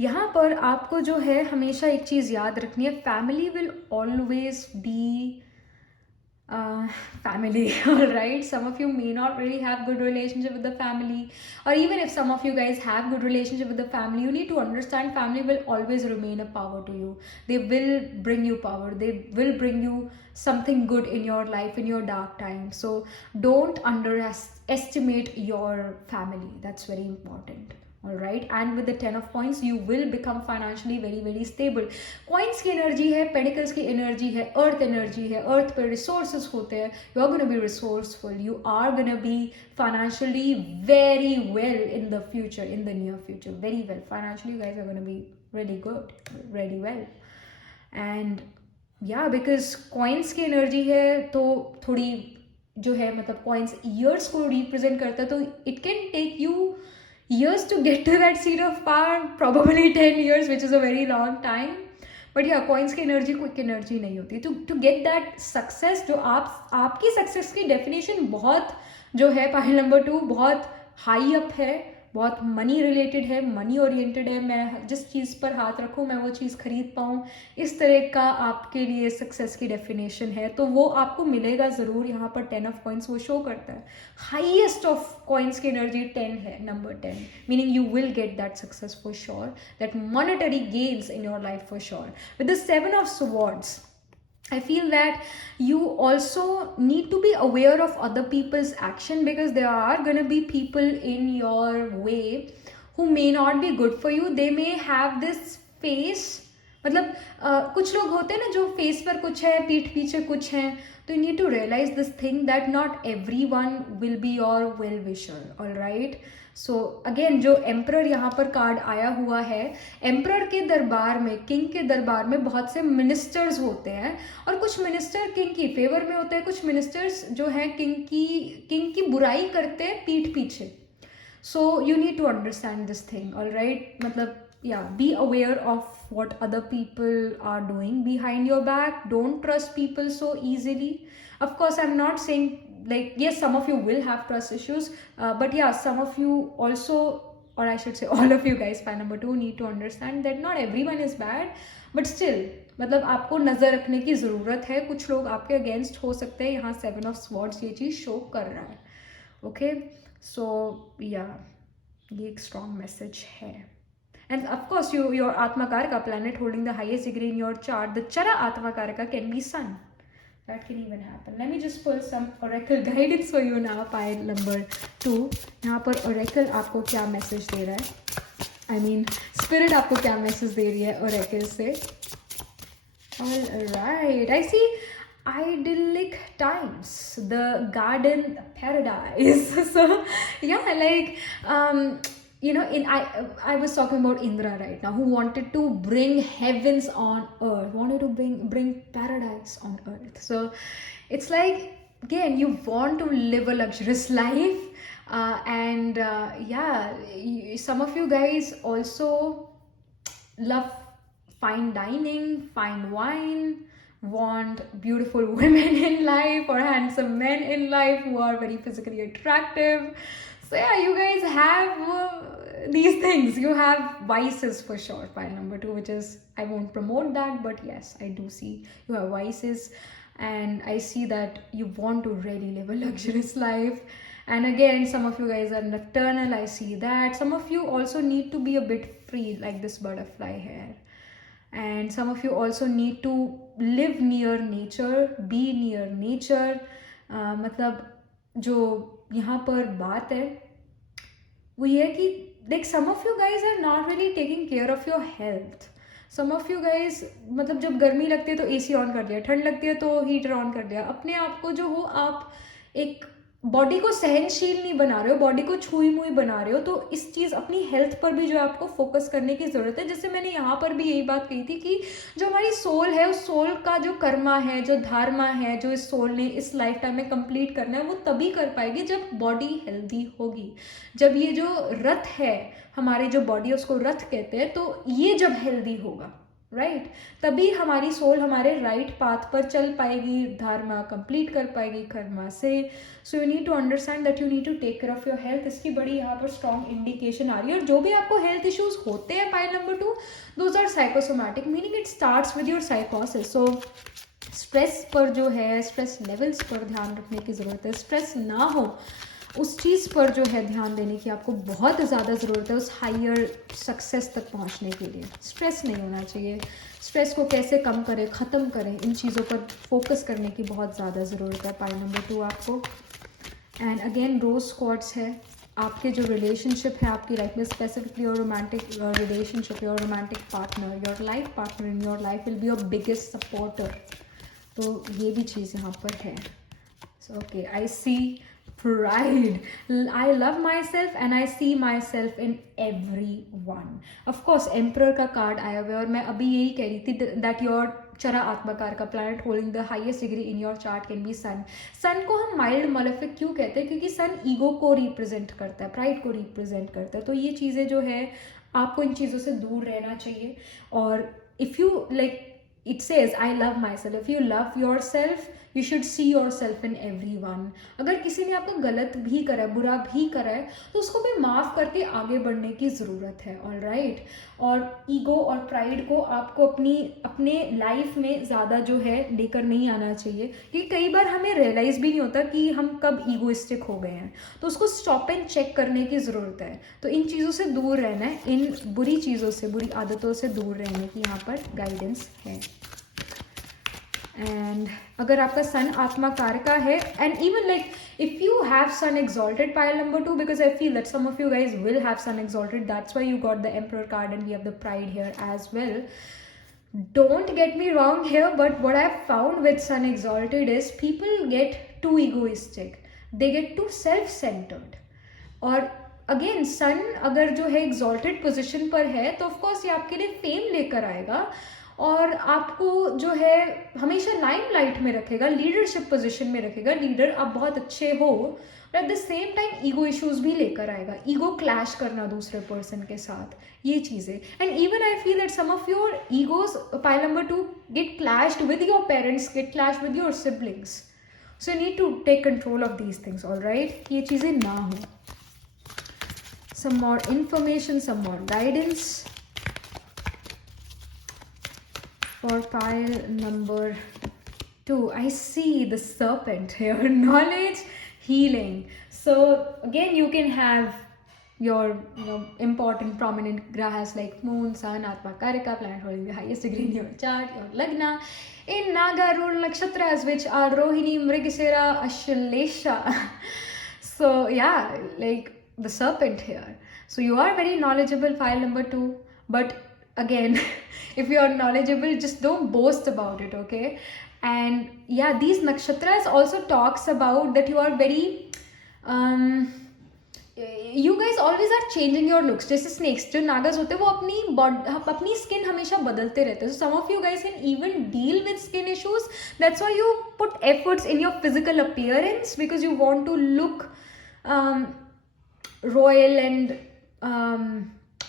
यहाँ पर आपको जो है हमेशा एक चीज़ याद रखनी है, family will always be uh, family. All right, some of you may not really have good relationship with the family, or even if some of you guys have good relationship with the family, you need to understand family will always remain a power to you. They will bring you power, they will bring you something good in your life in your dark time. So don't underestimate your family. That's very important. All right, and with the 10 of points you will become financially very very stable. Coins की energy है, pentacles की energy है, earth energy है, earth पे resources होते हैं. You are gonna be resourceful, you are gonna be financially very well in the future, in the near future, very well financially. You guys are going to be really good, really well. And yeah, because coins की energy है तो थोड़ी जो है मतलब coins years को represent करता है, तो it can take you years to get to that seat of power, probably 10 years, which is a very long time. But या कॉइन्स की एनर्जी क्विक एनर्जी नहीं होती. टू गेट दैट सक्सेस, जो आपकी सक्सेस की डेफिनेशन बहुत जो है पाइल नंबर 2 बहुत हाई अप है, बहुत मनी रिलेटेड है, मनी ओरिएंटेड है. मैं जिस चीज़ पर हाथ रखूँ मैं वो चीज़ खरीद पाऊँ, इस तरह का आपके लिए सक्सेस की डेफिनेशन है. तो वो आपको मिलेगा ज़रूर. यहाँ पर 10 ऑफ कॉइन्स वो शो करता है. हाईएस्ट ऑफ कॉइन्स की एनर्जी 10 है, नंबर 10, meaning you will get that success for sure, that monetary gains in your life for sure. With the 7 of swords, I feel that you also need to be aware of other people's action, because there are gonna be people in your way who may not be good for you. They may have this face, मतलब कुछ लोग होते हैं ना जो फेस पर कुछ है, पीठ पीछे कुछ है. तो you need to realize this thing that not everyone will be your well wisher. All right. So again जो एम्परर यहाँ पर कार्ड आया हुआ है, एम्परर के दरबार में, किंग के दरबार में बहुत से मिनिस्टर्स होते हैं, और कुछ मिनिस्टर किंग की फेवर में होते हैं, कुछ मिनिस्टर्स जो हैं किंग की बुराई करते हैं पीठ पीछे. So you need to understand this thing. All right, मतलब yeah, be aware of what other people are doing behind your back. Don't trust people so easily. Of course, I'm not saying, like, yes, some of you will have trust issues, but yeah, some of you also, or I should say all of you guys, fan number 2, need to understand that not everyone is bad, but still मतलब आपको नज़र रखने की ज़रूरत है. कुछ लोग आपके अगेंस्ट हो सकते हैं. यहाँ 7 ऑफ स्वॉर्ड्स ये चीज़ शो कर रहा है. ओके, सो या ये एक स्ट्रॉन्ग मैसेज है. And of course, your Atma Karaka planet holding the highest degree in your chart, the Chara Atma Karaka, can be Sun. That can even happen. Let me just pull some oracle guidance for you now, pile number 2. यहाँ पर oracle आपको क्या मैसेज दे रहा है? I mean, spirit आपको क्या मैसेज दे रही है oracle से? All right, I see idyllic times, the garden paradise. So yeah, like you know, I was talking about Indra right now, who wanted to bring heavens on earth, wanted to bring paradise on earth. So it's like, again, you want to live a luxurious life, and yeah, some of you guys also love fine dining, fine wine, want beautiful women in life, or handsome men in life who are very physically attractive. So yeah, you guys have these things. You have vices for sure. Pile number 2, which is, I won't promote that, but yes, I do see you have vices, and I see that you want to really live a luxurious life. And again, some of you guys are nocturnal. I see that. Some of you also need to be a bit free, like this butterfly here. And some of you also need to live near nature, be near nature. मतलब जो यहाँ पर बात है वो ये है कि like some of you guys are not really taking care of your health. Some of you guys मतलब जब गर्मी लगती है तो AC ऑन कर दिया, ठंड लगती है तो हीटर ऑन कर दिया. अपने आप को जो हो आप एक बॉडी को सहनशील नहीं बना रहे हो, बॉडी को छुई मुई बना रहे हो. तो इस चीज़ अपनी हेल्थ पर भी जो आपको फोकस करने की ज़रूरत है. जैसे मैंने यहाँ पर भी यही बात कही थी कि जो हमारी सोल है, उस सोल का जो कर्मा है, जो धार्मा है, जो इस सोल ने इस लाइफ टाइम में कंप्लीट करना है, वो तभी कर पाएगी जब बॉडी हेल्दी होगी. जब ये जो रथ है, हमारी जो बॉडी है उसको रथ कहते हैं, तो ये जब हेल्दी होगा राइट तभी हमारी सोल हमारे राइट पाथ पर चल पाएगी, धर्मा कंप्लीट कर पाएगी कर्मा से. So you need to understand that you need to take care of your health. इसकी बड़ी यहाँ पर स्ट्रॉन्ग इंडिकेशन आ रही है. और जो भी आपको हेल्थ इश्यूज होते हैं pile number 2, those are psychosomatic, meaning it starts with your साइकोसिस. सो स्ट्रेस पर जो है, स्ट्रेस लेवल्स पर ध्यान रखने की ज़रूरत है. स्ट्रेस ना हो उस चीज़ पर जो है ध्यान देने की आपको बहुत ज़्यादा ज़रूरत है उस हायर सक्सेस तक पहुंचने के लिए. स्ट्रेस नहीं होना चाहिए. स्ट्रेस को कैसे कम करें, ख़त्म करें, इन चीज़ों पर फोकस करने की बहुत ज़्यादा ज़रूरत है पाइल नंबर 2 आपको. एंड अगेन रोज क्वार्ट्स है. आपके जो रिलेशनशिप है आपकी लाइफ में, specifically your romantic relationship, your romantic partner, your life partner in your life will be your biggest supporter. तो ये भी चीज़ यहाँ पर है. So okay, I see pride. I love myself and I see myself in everyone. Of course emperor का कार्ड आया हुआ है और मैं अभी यही कह रही थी that your चरा आत्मकार का planet holding the highest degree in your chart can be sun. sun को हम mild malefic क्यों कहते हैं? क्योंकि sun ego को represent करता है, pride को represent करता है. तो ये चीज़ें जो है आपको इन चीज़ों से दूर रहना चाहिए. और if you like it says I love myself. If you love yourself, you should see yourself in everyone. अगर किसी ने आपको गलत भी करा है, बुरा भी करा है, तो उसको भी माफ़ करके आगे बढ़ने की ज़रूरत है. All right. और ईगो और प्राइड को आपको अपने लाइफ में ज़्यादा जो है लेकर नहीं आना चाहिए, क्योंकि कई बार हमें रियलाइज़ भी नहीं होता कि हम कब ईगोइस्टिक हो गए हैं. तो उसको स्टॉप एंड चेक करने की ज़रूरत है. तो इन चीज़ों से दूर रहना है, इन बुरी चीज़ों से, बुरी आदतों से दूर रहने की यहाँ पर गाइडेंस है. एंड अगर आपका सन आत्मा कारका है, and even like if you have sun exalted pile number 2, because I feel that some of you guys will have sun exalted, that's why you got the emperor card and we have the pride here as well. Don't get me wrong here, but what I've found with sun exalted is people get too egoistic, they get too self-centered. और अगेन सन अगर जो है exalted position पर है तो ऑफकोर्स ये आपके लिए फेम लेकर आएगा और आपको जो है हमेशा लाइमलाइट में रखेगा, लीडरशिप पोजीशन में रखेगा. लीडर आप बहुत अच्छे हो, eight the same time ego issues भी लेकर आएगा. ईगो क्लैश करना दूसरे पर्सन के साथ, ये चीज़ें. And even I feel that some of your egos pile number 2 get clashed with your parents, get clashed with your siblings. So you need to take control of these things. All right, ये चीज़ें ना हो. Some more information, some more guidance for pile number 2. I see the serpent here. Knowledge, healing. So again you can have your important prominent grahas like moon, sun, atma karika, planet holding the highest degree in your chart, your lagna, in naga rule nakshatras which are rohini, mrigasira, ashalesha. So yeah, like the serpent here. So you are very knowledgeable, pile number 2, but again if you are knowledgeable, just don't boast about it, okay? And yeah, these nakshatras also talks about that you are very you guys always are changing your looks. जैसे snakes जो नागास होते हैं वो अपनी skin हमेशा बदलते रहते हैं. So some of you guys can even deal with skin issues. That's why you put efforts in your physical appearance, because you want to look royal and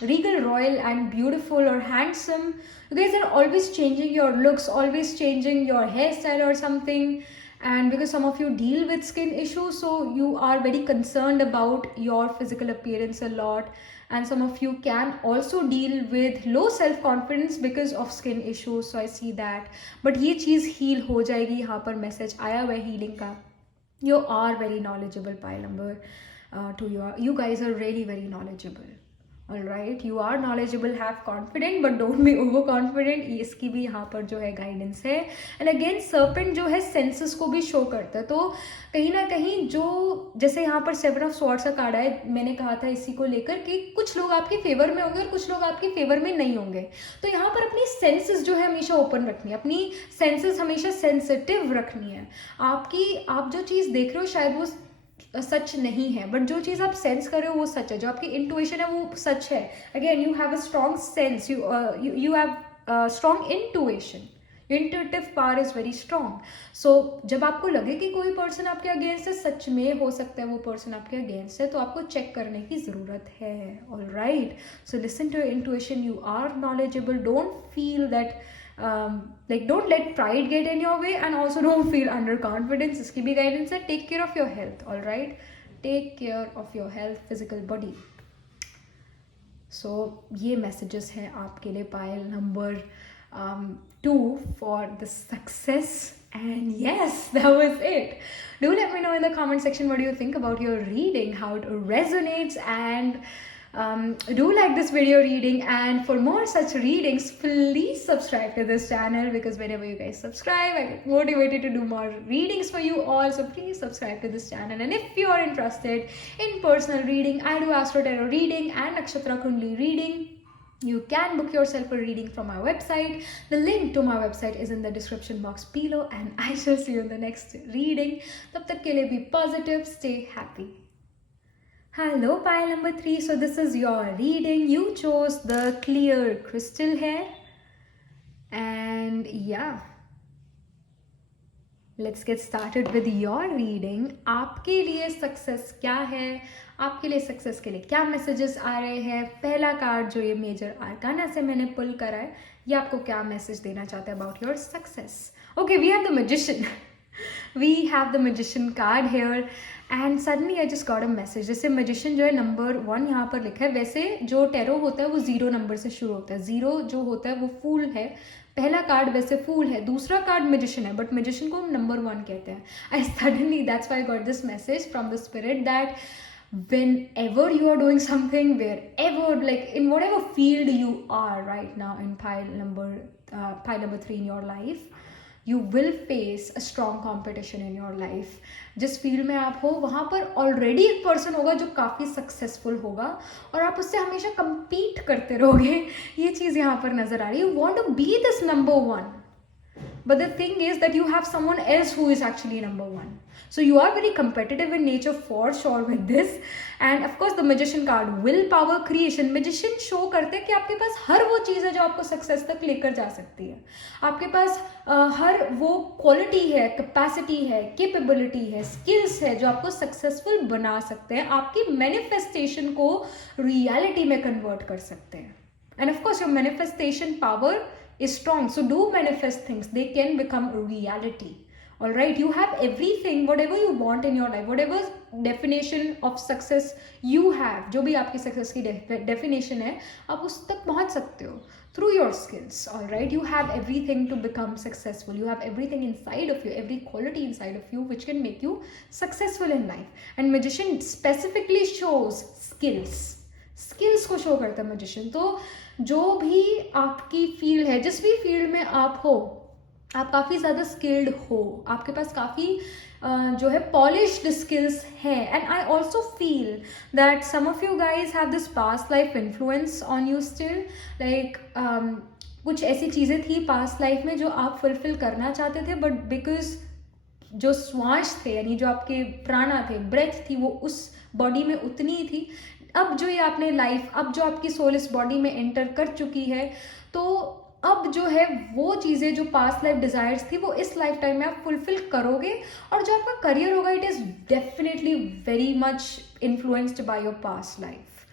regal, royal and beautiful or handsome. You guys are always changing your looks, always changing your hairstyle or something. And because some of you deal with skin issues, so you are very concerned about your physical appearance a lot. And some of you can also deal with low self-confidence because of skin issues. So I see that. But ये चीज़ heal हो जाएगी. यहाँ पर message आया हुआ है healing का. You are very knowledgeable, pile number 2. You guys are really very knowledgeable. All right, you are knowledgeable, have confident, but don't be overconfident. इसकी भी यहाँ पर जो है गाइडेंस है. एंड अगेन सर्पेंट जो है सेंसेस को भी शो करता है. तो कहीं ना कहीं जो जैसे यहाँ पर 7 ऑफ स्वॉर्ड्स का कार्ड है, मैंने कहा था इसी को लेकर कि कुछ लोग आपके फेवर में होंगे और कुछ लोग आपके फेवर में नहीं होंगे. तो यहाँ पर अपनी सेंसेस जो है हमेशा ओपन रखनी है, अपनी सेंसेस हमेशा सेंसिटिव रखनी है. आप जो चीज़ देख रहे हो शायद वो सच नहीं है, बट जो चीज़ आप सेंस कर रहे हो वो सच है. जो आपकी इंट्यूशन है वो सच है. Again you have a strong sense, you have strong intuition, intuitive power is very strong. So जब आपको लगे कि कोई पर्सन आपके अगेंस्ट है, सच में हो सकता है वो पर्सन आपके अगेंस्ट है, तो आपको चेक करने की ज़रूरत है. All right, so listen to your intuition. You are knowledgeable. Don't feel that like don't let pride get in your way, and also don't feel underconfidence. इसकी भी guidance है. Take care of your health. All right, take care of your health, physical body. So ये messages हैं आपके लिए pile number 2 for the success. And yes, that was it. Do let me know in the comment section what do you think about your reading, how it resonates, and do like this video reading. And for more such readings, please subscribe to this channel, because whenever you guys subscribe, I get motivated to do more readings for you all. So please subscribe to this channel. And if you are interested in personal reading, I do Astro Tarot reading and Nakshatra Kundli reading. You can book yourself a reading from my website. The link to my website is in the description box below, and I shall see you in the next reading. Tab tak ke liye be positive, stay happy. Hello, pile number 3. So this is your reading. You chose the clear crystal here. And yeah, let's get started with your reading. आपके लिए सक्सेस क्या है, आपके लिए सक्सेस के लिए क्या मैसेजेस आ रहे हैं. पहला कार्ड जो ये मेजर आर्काना से मैंने पुल करा है, ये आपको क्या मैसेज देना चाहता है about your success. Okay, we have the magician. We have the magician card here. And suddenly I just got a message. जैसे मैजिशियन जो है नंबर 1 यहाँ पर लिखा है, वैसे जो टैरो होता है वो 0 नंबर से शुरू होता है. 0 जो होता है वो फूल है. पहला कार्ड वैसे फूल है, दूसरा कार्ड मैजिशियन है, बट मैजिशियन को हम नंबर 1 कहते हैं. I suddenly, that's why I got this message from the spirit that whenever you are doing something, wherever, like in whatever field you are right now in pile number 3 in your life, you will face a strong competition in your life. जिस फील्ड में आप हो वहाँ पर ऑलरेडी एक पर्सन होगा जो काफ़ी सक्सेसफुल होगा, और आप उससे हमेशा compete करते रहोगे. ये चीज़ यहाँ पर नज़र आ रही है. You want to be this number 1. But the thing is that you have someone else who is actually number 1. So you are very competitive in nature for sure with this. And of course the magician card, willpower, creation. Magician show करते हैं कि आपके पास हर वो चीज़ है जो आपको सक्सेस तक लेकर जा सकती है. आपके पास हर वो क्वालिटी है, कैपेसिटी है, कैपेबिलिटी है, स्किल्स है जो आपको सक्सेसफुल बना सकते हैं, आपकी मैनिफेस्टेशन को रियलिटी में कन्वर्ट कर सकते हैं. And of course your manifestation power is strong. So do manifest things. They can become reality. All right, you have everything, whatever you want in your life, whatever definition of success you have, जो भी आपकी success की definition है, आप उस तक पहुंच सकते हो through your skills. All right, you have everything to become successful. You have everything inside of you, every quality inside of you which can make you successful in life. And magician specifically shows skills. Skills को show करता है मैजिशियन. तो जो भी आपकी फील्ड है, जिस भी फील्ड में आप हो, आप काफ़ी ज़्यादा स्किल्ड हो, आपके पास काफ़ी जो है पॉलिश्ड स्किल्स है. And I also feel that some of you guys have this past life influence on you still. Like कुछ ऐसी चीज़ें थी पास्ट लाइफ में जो आप फुलफिल करना चाहते थे, बट बिकॉज जो श्वास थे, यानी जो आपके प्राणा थे, ब्रेथ थी, वो उस बॉडी में उतनी ही थी. अब जो ये आपने लाइफ, अब जो आपकी सोल इस बॉडी में एंटर कर चुकी है, तो अब जो है वो चीज़ें जो पास्ट लाइफ डिज़ायर्स थी वो इस लाइफ टाइम में आप फुलफिल करोगे. और जो आपका करियर होगा, it is definitely very much influenced by your past life.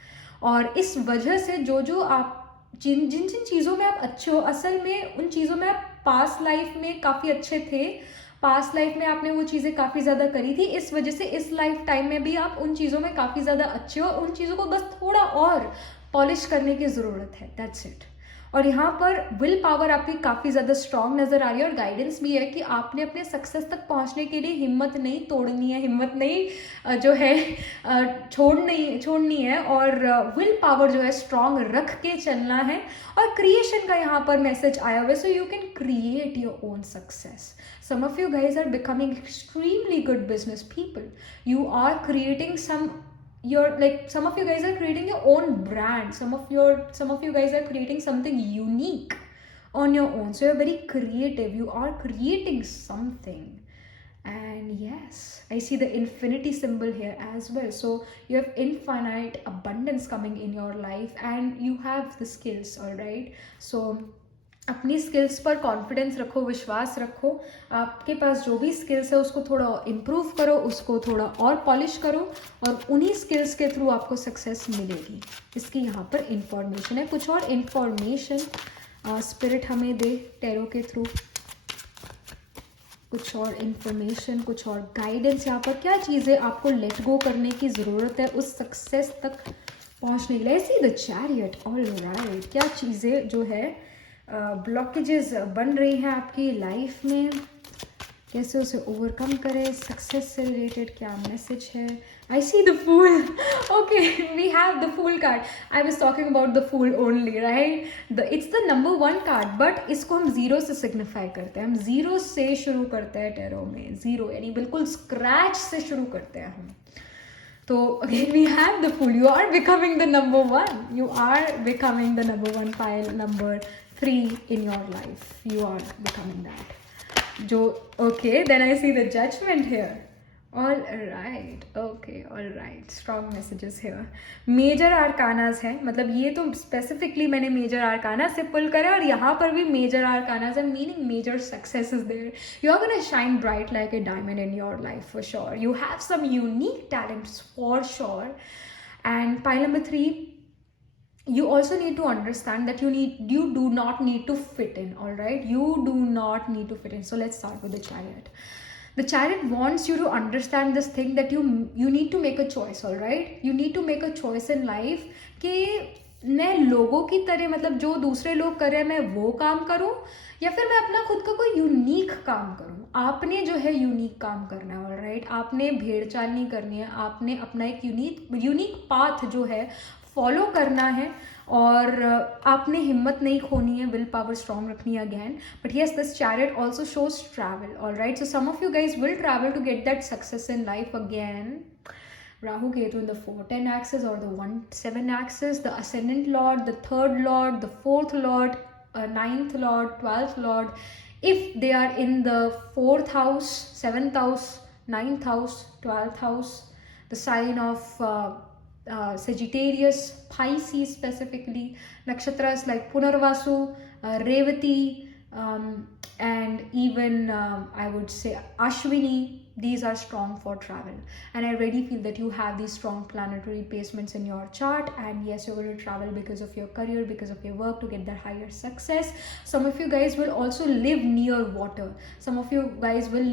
और इस वजह से जो आप जिन जिन चीज़ों में आप अच्छे हो, असल में उन चीज़ों में आप पास्ट लाइफ में काफ़ी अच्छे थे, पास्ट लाइफ में आपने वो चीज़ें काफ़ी ज़्यादा करी थी, इस वजह से इस लाइफ टाइम में भी आप उन चीज़ों में काफ़ी ज़्यादा अच्छे हो. उन चीज़ों को बस थोड़ा और पॉलिश करने की ज़रूरत है. That's it. और यहाँ पर विल पावर आपकी काफ़ी ज़्यादा स्ट्रॉन्ग नज़र आ रही है, और गाइडेंस भी है कि आपने अपने सक्सेस तक पहुँचने के लिए हिम्मत नहीं तोड़नी है, हिम्मत नहीं जो है छोड़नी है, और विल पावर जो है स्ट्रॉन्ग रख के चलना है. और क्रिएशन का यहाँ पर मैसेज आया हुआ है. So you can create your own success. Some of you guys are becoming extremely good business people. You are creating some of you guys are creating your own brand. Some of you guys are creating something unique on your own. So you're very creative. You are creating something. And yes, I see the infinity symbol here as well. So you have infinite abundance coming in your life, and you have the skills. All right. So अपनी स्किल्स पर कॉन्फिडेंस रखो, विश्वास रखो, आपके पास जो भी स्किल्स है उसको थोड़ा इम्प्रूव करो, उसको थोड़ा और पॉलिश करो, और उन्हीं स्किल्स के थ्रू आपको सक्सेस मिलेगी। इसकी यहाँ पर इंफॉर्मेशन है। कुछ और इंफॉर्मेशन स्पिरिट हमें दे टैरो के थ्रू, कुछ और इन्फॉर्मेशन, कुछ और गाइडेंस, यहाँ पर क्या चीज़ें आपको लेट गो करने की ज़रूरत है उस सक्सेस तक पहुँचने के लिए। See the chariot, all right, क्या चीज़ें जो है ब्लॉकेजेस बन रही हैं आपकी लाइफ में, कैसे उसे ओवरकम करें, सक्सेस से रिलेटेड क्या मैसेज है। I see the fool, okay, we have the fool card. I was talking about the fool only, right. It's the number 1 card, but इसको हम ज़ीरो से सिग्निफाई करते हैं। हम ज़ीरो से शुरू करते हैं टैरो में, ज़ीरो यानी बिल्कुल स्क्रैच से शुरू करते हैं हम। तो again we have the fool, you are becoming the number 1, you are becoming the number 1 pile, number 3 in your life, you are becoming that. जो okay, then I see the judgment here. All right, okay, all right, strong messages here. Major arcanas है, मतलब ये तो specifically मैंने major arcana से pull करा, और यहाँ पर भी major arcanas है, meaning major success is there. You are gonna shine bright like a diamond in your life for sure. You have some unique talents for sure. And pile number 3, you also need to understand that you do not need to fit in, all right? You do not need to fit in. So let's start with the chariot. The chariot wants you to understand this thing that you need to make a choice, all right? You need to make a choice in life कि मैं लोगों की तरह, मतलब जो दूसरे लोग कर रहे हैं मैं वो काम करूं, या फिर मैं अपना खुद का कोई यूनिक काम करूं। आपने जो है यूनिक काम करना है, ऑल राइट? आपने भेड़ चाल नहीं करनी है, आपने अपना एक यूनिक पाथ जो है फॉलो करना है, और आपने हिम्मत नहीं खोनी है, विल पावर स्ट्रॉन्ग रखनी है again. But yes, this chariot also shows travel, all right? So some of you guys will travel to get that success in life again. Rahu Ketu in the 4-10 axis or the 1-7 axis, the ascendant lord, the 3rd lord, the 4th lord, 9th lord, 12th lord, if they are in the 4th house, 7th house, 9th house, 12th house, the sign of Sagittarius, Pisces specifically, nakshatras like Punarvasu, Revati, and even I would say Ashwini. These are strong for travel, and I really feel that you have these strong planetary placements in your chart, and yes, you're going to travel because of your career, because of your work, to get that higher success. Some of you guys will also live near water. Some of you guys will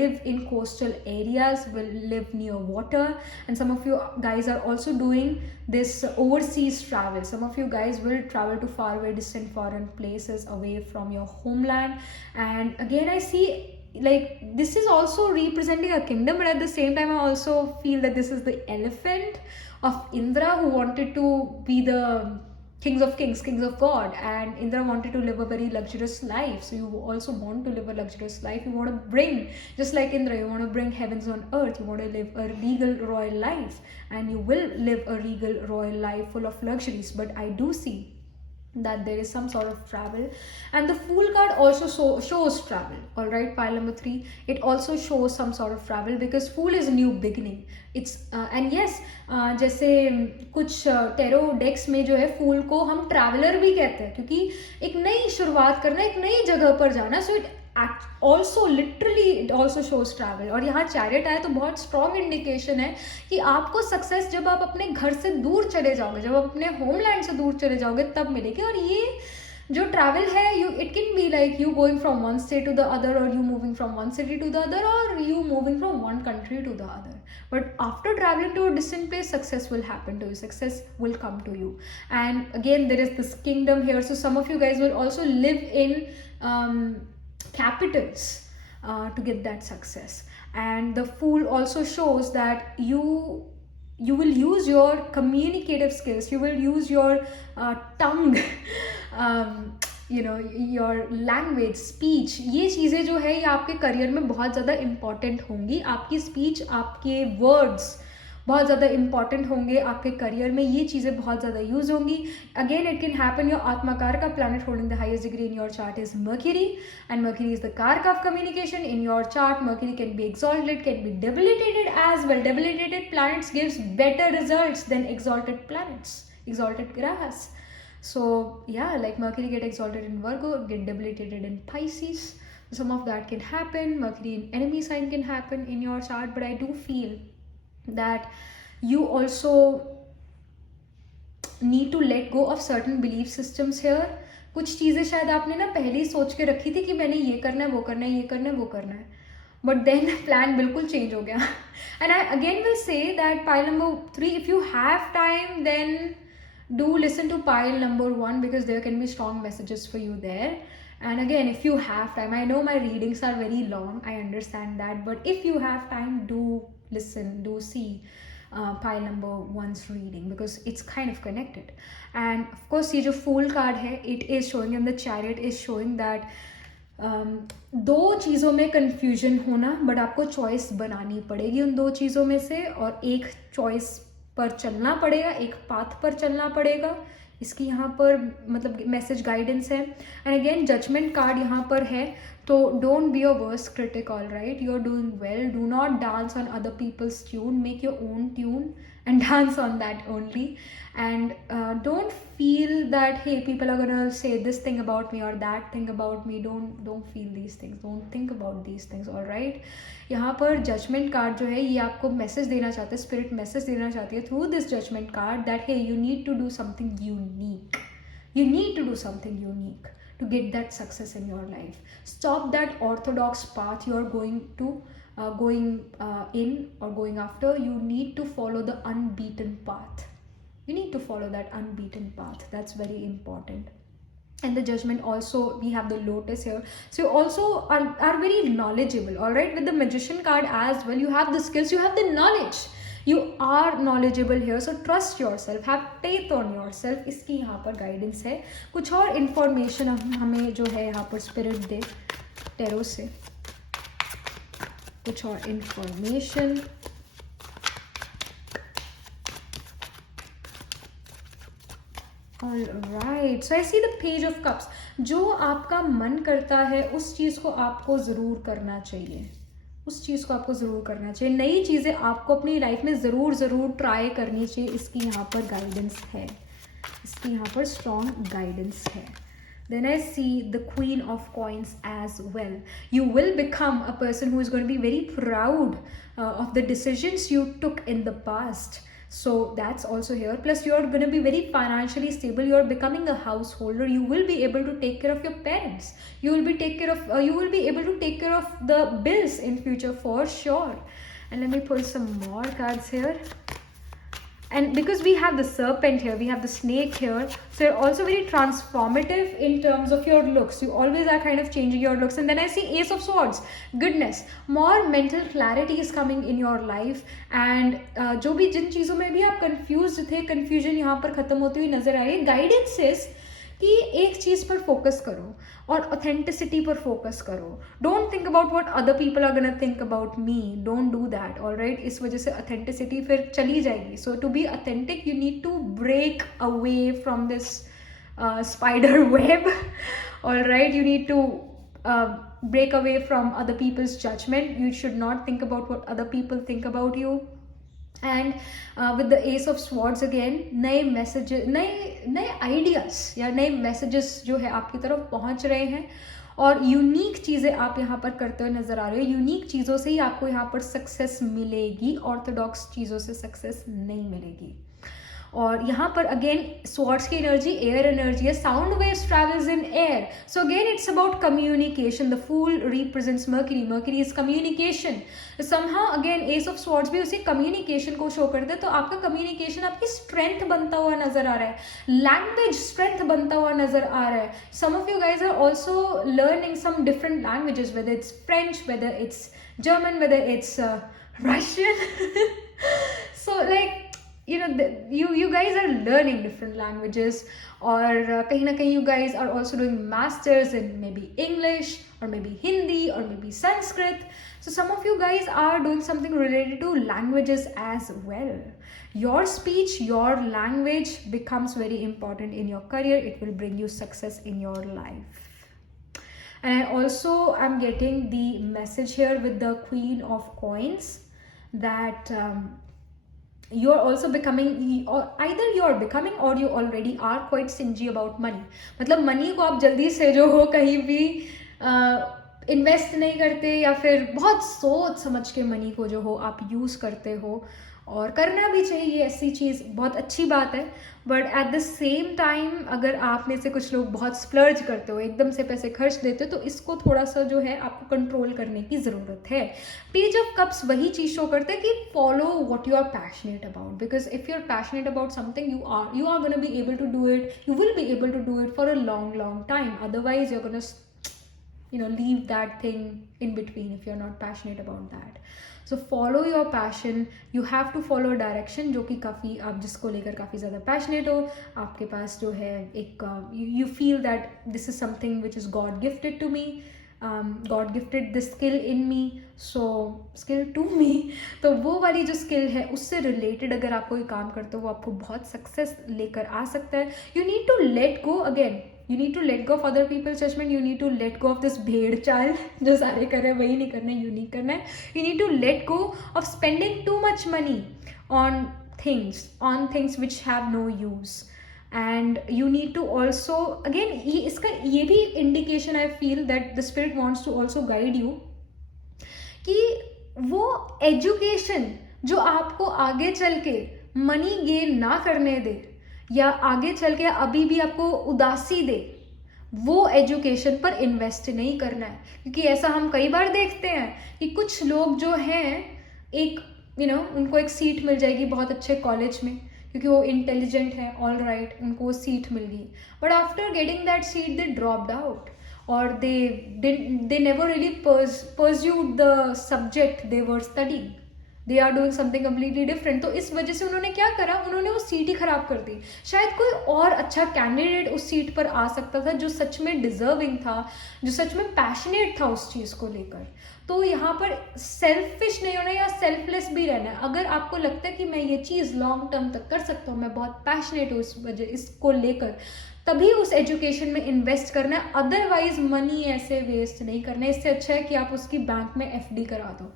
live in coastal areas, will live near water, and some of you guys are also doing this overseas travel. Some of you guys will travel to faraway distant foreign places away from your homeland. And again, I see like this is also representing a kingdom, but at the same time I also feel that this is the elephant of Indra, who wanted to be the kings of kings, kings of God, and Indra wanted to live a very luxurious life. So you also want to live a luxurious life. You want to bring, just like Indra, you want to bring heavens on earth. You want to live a regal royal life, and you will live a regal royal life full of luxuries. But I do see that there is some sort of travel, and the Fool card also shows travel, all right? Pile number 3, it also shows some sort of travel, because Fool is a new beginning. It's and yes, जैसे कुछ टेरो डेक्स में जो है फूल को हम ट्रैवलर भी कहते हैं, क्योंकि एक नई शुरुआत करना, एक नई जगह पर जाना. सो it also literally it also shows travel. और यहाँ चैरियट आया तो बहुत स्ट्रॉन्ग इंडिकेशन है कि आपको सक्सेस जब आप अपने घर से दूर चले जाओगे, जब आप अपने होमलैंड से दूर चले जाओगे, तब मिलेगी. और ये जो ट्रैवल है, you it can be like you going from one state to the other, और you moving from one city to the other, और you moving from one country to the other. But after traveling to a distant place, success will happen to you. Success will come to you. And again, there is this kingdom here. So some of you guys will also live in capitals to get that success. And the Fool also shows that you will use your communicative skills. You will use your tongue. your language, speech. ये चीज़ें जो है ये आपके करियर में बहुत ज़्यादा इम्पॉर्टेंट होंगी. आपकी स्पीच, आपके वर्ड्स बहुत ज़्यादा इंपॉर्टेंट होंगे आपके करियर में. ये चीज़ें बहुत ज़्यादा यूज होंगी. Again it can happen. Your atmakaraka का planet holding the highest degree in your chart is Mercury, and Mercury is the karaka of communication. In your chart Mercury can be exalted, can be debilitated as well. Debilitated planets gives better results than exalted planets, exalted grahas. So yeah, like Mercury get exalted in Virgo, get debilitated in Pisces. Some of that can happen. Mercury in enemy sign can happen in your chart, but I do feel that you also need to let go of certain belief systems here. कुछ चीज़ें शायद आपने ना पहले ही सोच के रखी थी कि मैंने ये करना है, वो करना है, ये करना है, वो करना है, बट देन प्लान बिल्कुल चेंज हो गया. And I again will say that pile number 3, if you have time then do listen to pile number 1 because there can be strong messages for you there. And again, if you have time, I know my readings are very long, I understand that, but if you have time, do listen, do see pile number 1's reading because it's kind of connected. And of course ये जो fool card है, it is showing, and the chariot is showing that दो चीज़ों में कन्फ्यूजन होना, बट आपको चॉइस बनानी पड़ेगी उन दो चीज़ों में से, और एक चॉइस पर चलना पड़ेगा, एक पाथ पर चलना पड़ेगा. इसकी यहाँ पर मतलब मैसेज गाइडेंस है. एंड अगेन जजमेंट कार्ड यहाँ पर है, तो don't be a worst critic. All right, you are doing well. Do not dance on other people's tune. Make your own tune and dance on that only. And don't feel that hey, people are gonna say this thing about me or that thing about me. Don't feel these things, don't think about these things. all right, यहाँ पर judgement card जो है ये आपको मैसेज देना चाहते हैं, spirit message देना चाहती है through this judgement card that hey you need to do something unique. You need to do something unique to get that success in your life. Stop that orthodox path you are going in or going after. You need to follow the unbeaten path. You need to follow that unbeaten path. That's very important. And the judgment also, we have the lotus here, so you also are very knowledgeable. All right, with the magician card as well, you have the skills, you have the knowledge, you are knowledgeable here. So trust yourself, have faith on yourself. इसकी यहाँ पर guidance है. कुछ और इन्फॉर्मेशन हमें जो है यहाँ पर स्पिरिट दे टेरो से, कुछ और information. Alright, so I see the page of cups. जो आपका मन करता है उस चीज़ को आपको ज़रूर करना चाहिए, उस चीज़ को आपको ज़रूर करना चाहिए. नई चीज़ें आपको अपनी लाइफ में ज़रूर ट्राई करनी चाहिए. इसकी यहाँ पर गाइडेंस है, इसकी यहाँ पर स्ट्रॉन्ग गाइडेंस है. Then I see the Queen of Coins as well. You will become a person who is going to be very proud of the decisions you took in the past. So that's also here. Plus you're going to be very financially stable. You're becoming a householder. You will be able to take care of your parents. You will be able to take care of the bills in future for sure. And let me pull some more cards here. And because we have the serpent here, we have the snake here, so you're also very transformative in terms of your looks. You always are kind of changing your looks. And then I see Ace of Swords. Goodness, more mental clarity is coming in your life. And जो भी जिन चीज़ों में भी आप confused थे, confusion यहाँ पर खत्म होती हुई नजर आ रही है. Guidance is कि एक चीज़ पर फोकस करो और ऑथेंटिसिटी पर फोकस करो. Don't think about what other people are gonna think about me. Don't do that. All right, इस वजह से ऑथेंटिसिटी फिर चली जाएगी. So to be authentic you need to break away from this spider web. All right, you need to break away from other people's judgment. You should not think about what other people think about you. And with the Ace of Swords again, नए मैसेजेस, नए आइडियाज़ या नए मैसेजेस जो है आपकी तरफ पहुंच रहे हैं, और यूनिक चीज़ें आप यहाँ पर करते हुए नज़र आ रहे हो. यूनिक चीज़ों से ही आपको यहाँ पर सक्सेस मिलेगी, ऑर्थोडॉक्स चीज़ों से सक्सेस नहीं मिलेगी. और यहाँ पर अगेन स्वॉर्ड्स की एनर्जी एयर एनर्जी है. Sound waves travels in air. So again it's about communication. The fool represents Mercury. Mercury is communication. Somehow again ace of swords भी उसी कम्युनिकेशन को शो करते हैं. तो आपका कम्युनिकेशन आपकी स्ट्रेंथ बनता हुआ नजर आ रहा है. लैंग्वेज स्ट्रेंथ बनता हुआ नजर आ रहा है. Some of you guys are also learning some different languages, whether it's French, whether it's German, whether it's Russian. So like you know, you guys are learning different languages, or kahin na kahin you guys are also doing masters in maybe English or maybe Hindi or maybe Sanskrit. So some of you guys are doing something related to languages as well. Your speech, your language becomes very important in your career. It will bring you success in your life. And also I'm getting the message here with the Queen of Coins that you are also becoming, or either you are becoming or you already are quite stingy about money. मतलब मनी को आप जल्दी से जो हो कहीं भी इन्वेस्ट नहीं करते, या फिर बहुत सोच समझ के मनी को जो हो आप यूज़ करते हो, और करना भी चाहिए, ऐसी चीज़ बहुत अच्छी बात है। But at the same time अगर आप में से कुछ लोग बहुत स्प्लर्ज करते हो, एकदम से पैसे खर्च देते हो, तो इसको थोड़ा सा जो है आपको कंट्रोल करने की ज़रूरत है। पेज ऑफ कप्स वही चीज़ शो करते हैं कि follow what you are passionate about, because if you are passionate about something you are gonna be able to do it, you will be able to do it for a long time. Otherwise you are gonna leave that thing in between if you're not passionate about that. So follow your passion. You have to follow a direction जो कि काफ़ी आप जिसको लेकर काफ़ी ज़्यादा passionate हो, आपके पास जो है एक you feel that this is something which is God gifted to me, God gifted this skill in me, so skill to me. तो वो वाली जो स्किल है उससे रिलेटेड अगर आप कोई काम करते हो वो आपको बहुत सक्सेस लेकर आ सकता है. You need to let go again. You need to let go of other people's judgment. You need to let go of this भेड़ चाल जो सारे कर रहे हैं वही नहीं करना है, यूनिक करना है. You need to let go of spending too much money on things which have no use. And you need to also, again इसका ये भी indication I feel that the spirit wants to also guide you कि वो education जो आपको आगे चल के मनी गेन ना करने दे या आगे चल के अभी भी आपको उदासी दे, वो एजुकेशन पर इन्वेस्ट नहीं करना है. क्योंकि ऐसा हम कई बार देखते हैं कि कुछ लोग जो हैं एक उनको एक सीट मिल जाएगी बहुत अच्छे कॉलेज में क्योंकि वो इंटेलिजेंट है, ऑल राइट, उनको वो सीट मिल गई, but after getting that seat they dropped out और they never really pursued the subject they were studying. They are doing something completely different. तो इस वजह से उन्होंने क्या करा, उन्होंने वो सीट ही खराब कर दी. शायद कोई और अच्छा कैंडिडेट उस सीट पर आ सकता था जो सच में डिजर्विंग था, जो सच में पैशनेट था उस चीज़ को लेकर. तो यहाँ पर सेल्फिश नहीं होना या सेल्फलेस भी रहना है. अगर आपको लगता है कि मैं ये चीज़ लॉन्ग टर्म तक कर सकता हूँ, मैं बहुत पैशनेट हूँ इस वजह इसको लेकर, तभी उस एजुकेशन में इन्वेस्ट करना है. अदरवाइज मनी ऐसे वेस्ट नहीं करना है. इससे अच्छा है कि आप उसकी बैंक में FD करा दो.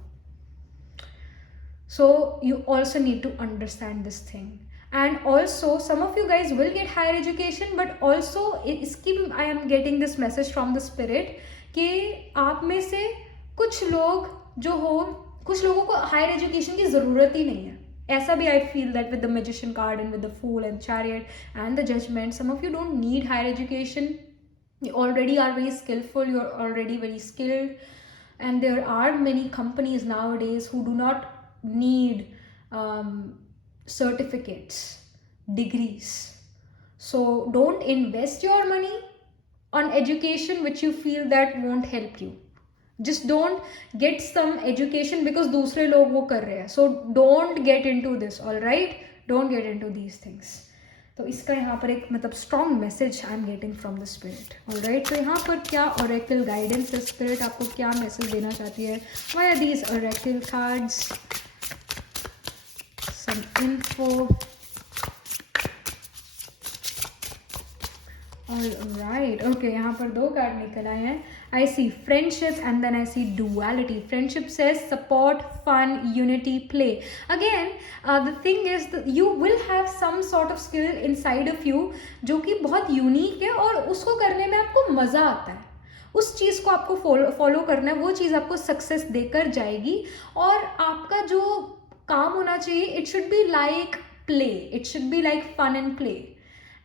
So you also need to understand this thing. And also some of you guys will get higher education, but also I am getting this message from the spirit कि आप में से कुछ लोग जो हो, कुछ लोगों को हायर एजुकेशन की ज़रूरत ही नहीं है. ऐसा भी I feel that with the magician card and with the fool and chariot and the judgment, some of you don't need higher education. You already are very skillful, you are already very skilled, and there are many companies nowadays who do not need certificates, degrees. So don't invest your money on education which you feel that won't help you. Just don't get some education because दूसरे लोग वो कर रहे हैं. So don't get into this, all right? Don't get into these things. तो इसका यहाँ पर एक मतलब strong message I am getting from the spirit. Alright, तो यहाँ पर क्या ऑरेकल गाइडेंस है, स्पिरिट आपको क्या मैसेज देना चाहती है? Why are these oracle cards? Some info. Alright, okay, यहाँ पर 2 कार्ड निकल आए हैं. I see friendship and then I see duality. Friendship says support, fun, unity, play. Again, the thing is that you will have some sort of skill inside of you जो कि बहुत यूनिक है और उसको करने में आपको मज़ा आता है. उस चीज़ को आपको फॉलो करना है, वो चीज़ आपको सक्सेस देकर जाएगी. और आपका जो काम होना चाहिए, it should be like play, it should be like fun and play.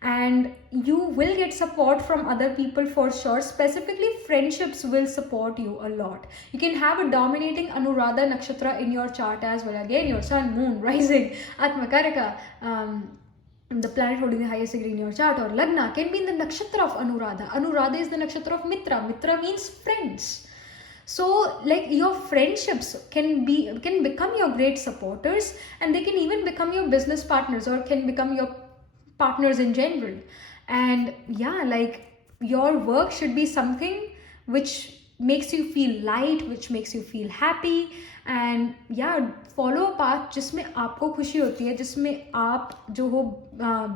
And you will get support from other people for sure. Specifically, friendships will support you a lot. You can have a dominating Anuradha nakshatra in your chart as well. Again, your sun, moon, rising, Atmakaraka, the planet holding the highest degree in your chart, or Lagna can be in the nakshatra of Anuradha. Anuradha is the nakshatra of Mitra. Mitra means friends. So like your friendships can become your great supporters, and they can even become your business partners or can become your partners in general. And yeah, like your work should be something which makes you feel light, which makes you feel happy, and yeah, follow a path जिसमें आपको खुशी होती है, जिसमें आप जो हो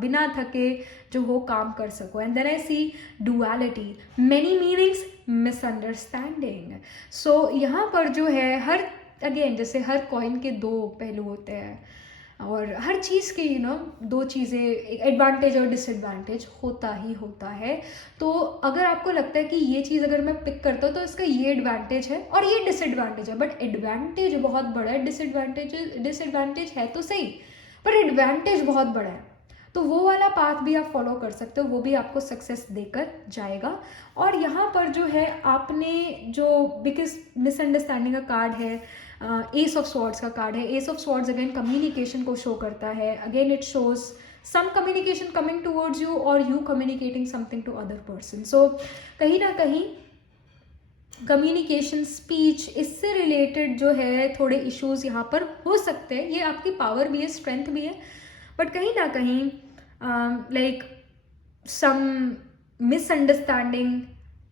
बिना थके जो हो काम कर सको. And then I see duality, many meanings, misunderstanding. So यहाँ पर जो है हर, अगेन जैसे हर कॉइन के 2 पहलू होते हैं. और हर चीज़ के दो चीज़ें, एडवांटेज और डिसएडवांटेज होता ही होता है। तो अगर आपको लगता है कि ये चीज़ अगर मैं पिक करता हूँ तो इसका ये एडवांटेज है और ये डिसएडवांटेज है, बट एडवांटेज बहुत बड़ा है, डिसएडवांटेज है तो सही पर एडवांटेज बहुत बड़ा है, तो वो वाला पाथ भी आप फॉलो कर सकते हो, वो भी आपको सक्सेस देकर जाएगा। और यहाँ पर जो है आपने जो बिकॉज मिसअंडरस्टैंडिंग का कार्ड है, एस ऑफ स्वॉर्ड्स का कार्ड है। Ace of swords again communication को शो करता है, again it shows some communication coming towards you और you communicating something to other person. So कहीं ना कहीं कम्युनिकेशन, स्पीच, इससे रिलेटेड जो है थोड़े इश्यूज यहाँ पर हो सकते हैं। ये आपकी पावर भी है, स्ट्रेंथ भी है, बट कहीं ना कहीं like some misunderstanding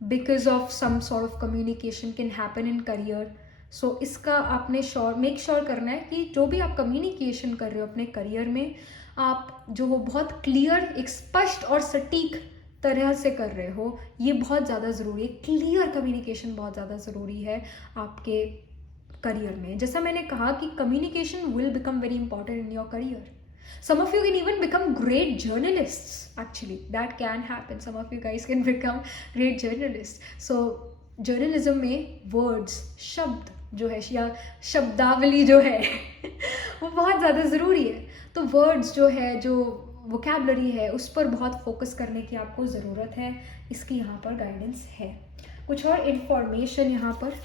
because of some sort of communication can happen in career. So इसका आपने मेक श्योर करना है कि जो भी आप कम्युनिकेशन कर रहे हो अपने करियर में, आप जो हो बहुत क्लियर, एक स्पष्ट और सटीक तरह से कर रहे हो। ये बहुत ज़्यादा ज़रूरी है, क्लियर कम्युनिकेशन बहुत ज़्यादा ज़रूरी है आपके करियर में। जैसा मैंने कहा कि communication will become very important in your career. Some of you can even become great journalists, actually. That can happen. Some of you guys can become great journalists. So, journalism में words, शब्द जो है या शब्दावली जो है वो बहुत ज़्यादा ज़रूरी है। तो words जो है, जो vocabulary है, उस पर बहुत फोकस करने की आपको ज़रूरत है। इसकी यहाँ पर गाइडेंस है। कुछ और इन्फॉर्मेशन यहाँ पर,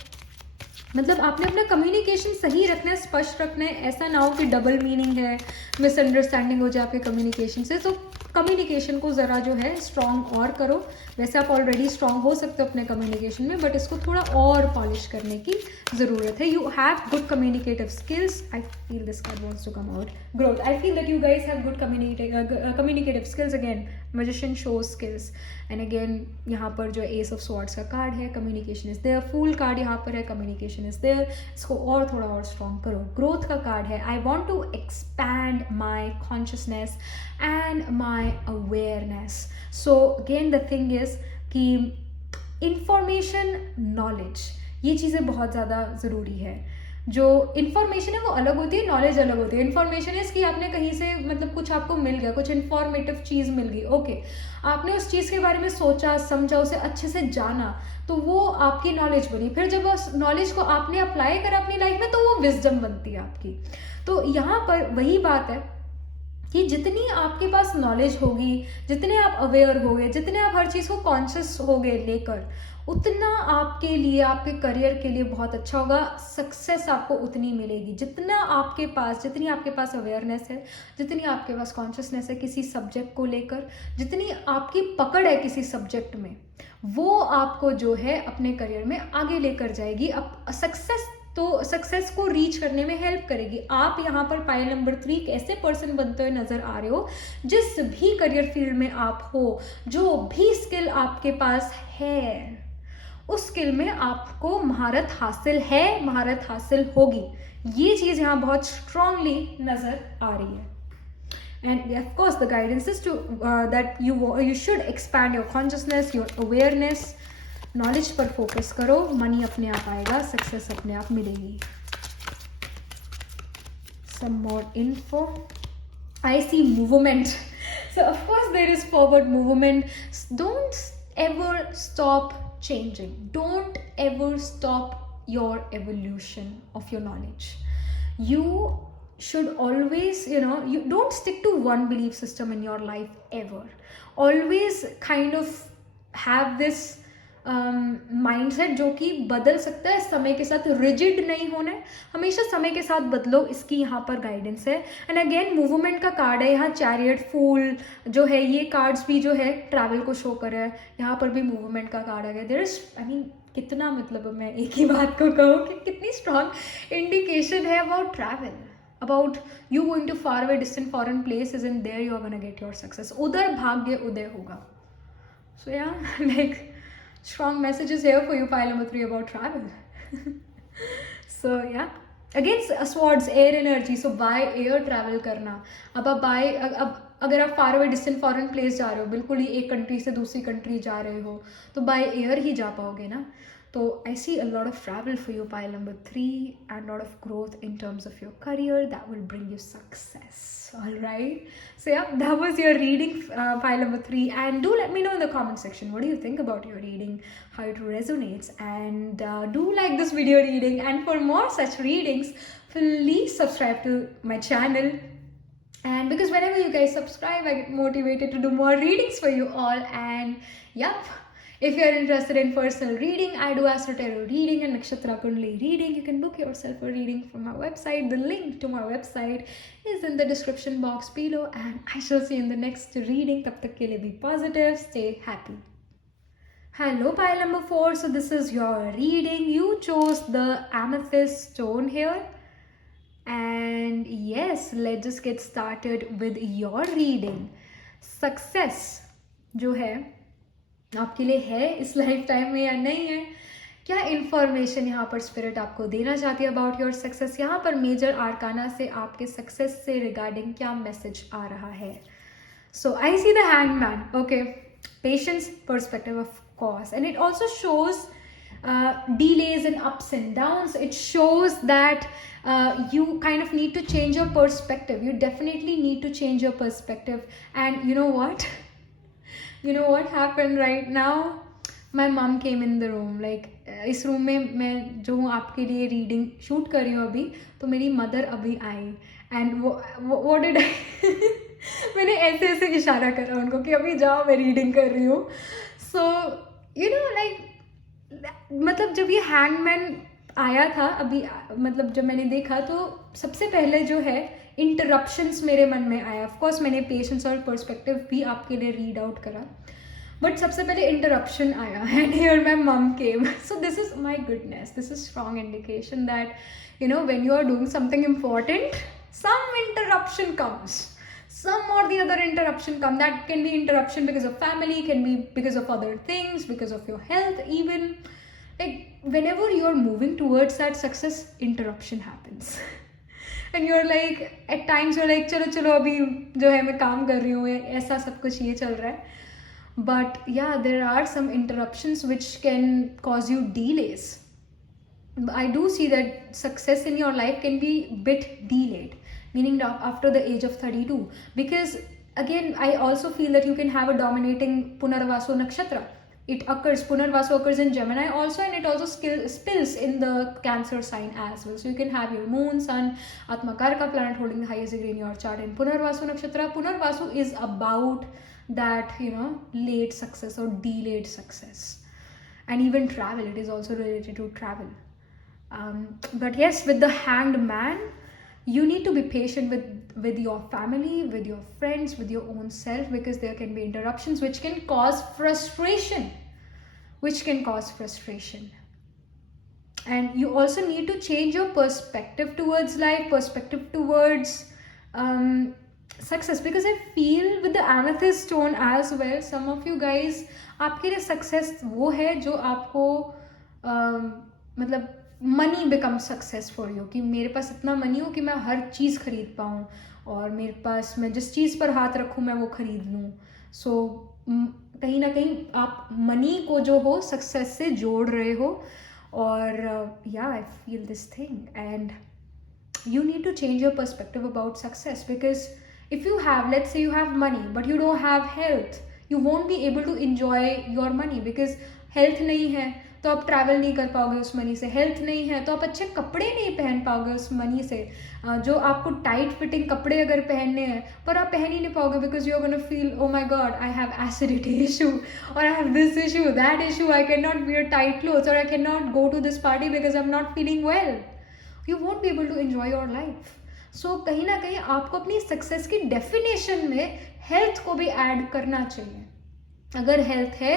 मतलब आपने अपना कम्युनिकेशन सही रखना है, स्पष्ट रखना है। ऐसा ना हो कि डबल मीनिंग है, मिसअंडरस्टैंडिंग हो जाए आपके कम्युनिकेशन से। तो कम्युनिकेशन को ज़रा जो है स्ट्रॉन्ग और करो। वैसे आप ऑलरेडी स्ट्रॉन्ग हो सकते हो अपने कम्युनिकेशन में, बट इसको थोड़ा और पॉलिश करने की ज़रूरत है। You have good communicative skills. I feel this card wants to come out. Growth. I feel that you guys have good communicative skills. Again magician show skills and again यहाँ पर जो एस ऑफ स्वॉर्ड्स का card है, communication is there. Fool card यहाँ पर है, communication is there. इसको और थोड़ा और स्ट्रॉन्ग करो। ग्रोथ का कार्ड है, I want to expand my consciousness and my awareness. So again the thing is कि इंफॉर्मेशन, नॉलेज, ये चीज़ें बहुत ज़्यादा ज़रूरी है। जो इन्फॉर्मेशन है वो अलग होती है, नॉलेज अलग होती है। इन्फॉर्मेशन इज कि आपने कहीं से मतलब कुछ आपको मिल गया, कुछ इन्फॉर्मेटिव चीज़ मिल गई, ओके, आपने उस चीज़ के बारे में सोचा, समझा, उसे अच्छे से जाना, तो वो आपकी नॉलेज बनी। फिर जब उस नॉलेज को आपने अप्लाई करा अपनी लाइफ में, तो वो विजडम बनती है आपकी। तो यहाँ पर वही बात है कि जितनी आपके पास नॉलेज होगी, जितने आप अवेयर होगे, जितने आप हर चीज़ को कॉन्शियस होगे लेकर, उतना आपके लिए, आपके करियर के लिए बहुत अच्छा होगा। सक्सेस आपको उतनी मिलेगी जितनी आपके पास अवेयरनेस है, जितनी आपके पास कॉन्शियसनेस है किसी सब्जेक्ट को लेकर, जितनी आपकी पकड़ है किसी सब्जेक्ट में, वो आपको जो है अपने करियर में आगे लेकर जाएगी। अब सक्सेस को रीच करने में हेल्प करेगी। आप यहाँ पर पाइल नंबर 3 एक ऐसे पर्सन बनते हुए नजर आ रहे हो, जिस भी करियर फील्ड में आप हो, जो भी स्किल आपके पास है, उस स्किल में आपको महारत हासिल है, महारत हासिल होगी। ये चीज़ यहाँ बहुत स्ट्रांगली नजर आ रही है। And of course the guidance is to that you should expand your consciousness, your awareness, knowledge पर फोकस करो, मनी अपने आप आएगा, सक्सेस अपने आप मिलेगी। Some more info. I see movement. So of course there is forward movement. Don't ever stop changing. Don't ever stop your evolution of your knowledge. You should always, you don't stick to one belief system in your life ever. Always kind of have this mindset जो कि बदल सकता है समय के साथ, रिजिड नहीं होना है, हमेशा समय के साथ बदलो, इसकी यहाँ पर गाइडेंस है। एंड अगेन मूवमेंट का कार्ड है यहाँ, चैरियट, फूल जो है, ये कार्ड्स भी जो है ट्रैवल को शो कर रहा है। यहाँ पर भी मूवमेंट का कार्ड आ गया। देयर इज कितना, मतलब मैं एक ही बात को कहूँ कि कितनी स्ट्रॉन्ग इंडिकेशन है about travel, about you going to far away distant foreign places and there you are gonna get your success. उधर भाग्य उदय होगा। So yeah, like strong messages here for you, pile number 3 about travel. So yeah, again swords, air energy. So by air travel करना। अब अगर आप far away distant foreign place जा रहे हो, बिल्कुल ही एक कंट्री से दूसरी कंट्री जा रहे हो, तो बाय एयर ही जा पाओगे ना। So I see a lot of travel for you, pile number 3, and a lot of growth in terms of your career that will bring you success. All right. So yeah, that was your reading, pile number 3. And do let me know in the comment section, what do you think about your reading, how it resonates, and do like this video reading. And for more such readings, please subscribe to my channel. And because whenever you guys subscribe, I get motivated to do more readings for you all. And yep, if you're interested in personal reading, I do Astro Tarot reading and Nakshatra Kundali reading. You can book yourself a reading from my website. The link to my website is in the description box below. And I shall see you in the next reading. Tab tak ke liye be positive, stay happy. Hello, pile number 4. So this is your reading. You chose the amethyst stone here. And yes, let's just get started with your reading. Success जो है आपके लिए है इस life time में या नहीं है, क्या इन्फॉर्मेशन यहाँ पर स्पिरिट आपको देना चाहती है अबाउट योर सक्सेस, यहाँ पर मेजर आर्काना से आपके सक्सेस से रिगार्डिंग क्या मैसेज आ रहा है. So I see the hangman. Okay, patience, perspective of course, and it also shows delays and ups and downs. It shows that you kind of need to change your perspective. You definitely need to change your perspective. And you know what? You know what happened right now? My mom came in the room. Like इस रूम में मैं जो हूँ आपके लिए reading shoot कर रही हूँ अभी, तो मेरी मदर अभी आई. एंड वो डिड मैंने ऐसे ऐसे इशारा करा उनको कि अभी जाओ, मैं रीडिंग कर रही हूँ. सो यू नो लाइक, मतलब जब ये हैंगमैन आया था अभी, मतलब जब मैंने देखा तो सबसे पहले जो है इंटरप्शंस मेरे मन में आया. ऑफ कोर्स मैंने पेशेंस और पर्सपेक्टिव भी आपके लिए रीड आउट करा, बट सबसे पहले इंटरप्शन आया. And here my mum came. So this is my goodness. This is strong indication that you know when you are doing something important, some interruption comes. Some or the other interruption come. That can be interruption because of family, can be because of other things, because of your health even. Like whenever you're moving towards that success, interruption happens. And you're like, at times you're like, चलो चलो अभी जो है मैं काम कर रही हूँ, ऐसा सब कुछ ये चल रहा है. But yeah, there are some interruptions which can cause you delays. I do see that success in your life can be bit delayed, meaning after the age of 32, because again I also feel that you can have a dominating Punarvasu nakshatra. It occurs, Punarvasu occurs in Gemini also, and it also spills in the Cancer sign as well. So you can have your moon, sun, Atmakarka planet holding the highest degree in your chart in Punarvasu nakshatra. Punarvasu is about that, you know, late success or delayed success. And even travel, it is also related to travel. But yes, with the hanged man, you need to be patient with your family, with your friends, with your own self, because there can be interruptions which can cause frustration. And you also need to change your perspective towards life, perspective towards success, because I feel with the amethyst stone as well, some of you guys, आपके लिए success वो है जो आपको मतलब money become success for you, कि मेरे पास इतना मनी हो कि मैं हर चीज़ खरीद पाऊँ, और मेरे पास मैं जिस चीज़ पर हाथ रखूँ मैं वो खरीद लूँ. सो कहीं ना कहीं आप मनी को जो हो सक्सेस से जोड़ रहे हो. और या आई feel this thing, and you need to change your perspective about success, because if you have, let's say you have money but you don't have health, you won't be able to enjoy your money, because health नहीं है तो आप ट्रैवल नहीं कर पाओगे उस मनी से. हेल्थ नहीं है तो आप अच्छे कपड़े नहीं पहन पाओगे उस मनी से. जो आपको टाइट फिटिंग कपड़े अगर पहनने हैं पर आप पहन ही नहीं पाओगे, because you are gonna feel oh my God I have acidity issue, और I have this issue, that issue, I can not wear tight clothes, और I can not go to this party because I am not feeling well. You won't be able to enjoy your life. So कहीं ना कहीं आपको अपनी सक्सेस की डेफिनेशन में health को भी ऐड करना चाहिए. अगर हेल्थ है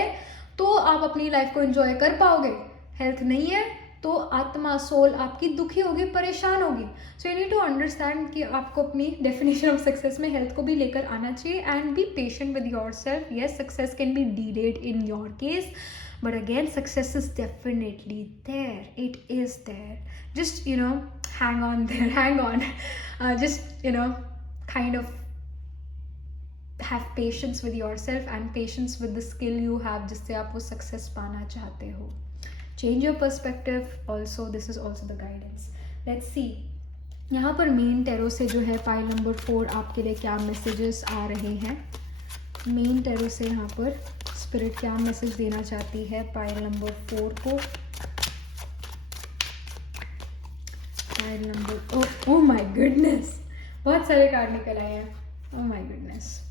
तो आप अपनी लाइफ को एंजॉय कर पाओगे, हेल्थ नहीं है तो आत्मा, सोल आपकी दुखी होगी, परेशान होगी. So you need to understand कि आपको अपनी डेफिनेशन ऑफ सक्सेस में हेल्थ को भी लेकर आना चाहिए. And be patient with your self. Yes, success can be delayed in your case, but again success is definitely there. It is there. Just, you know, hang on there. Hang on. Just, you know, kind of have patience with yourself and patience with the skill you have जिससे आप वो सक्सेस पाना चाहते हो. change your perspective. Also, this is also the guidance. Let's see यहाँ पर main tarot से जो है पाइल नंबर 4 आपके लिए क्या मैसेजेस आ रहे हैं. मेन टेरो से यहाँ पर स्पिरिट क्या मैसेज देना चाहती है पाइल नंबर 4 को. Pile number oh my goodness, बहुत सारे कार्ड निकल आए हैं. Oh my goodness.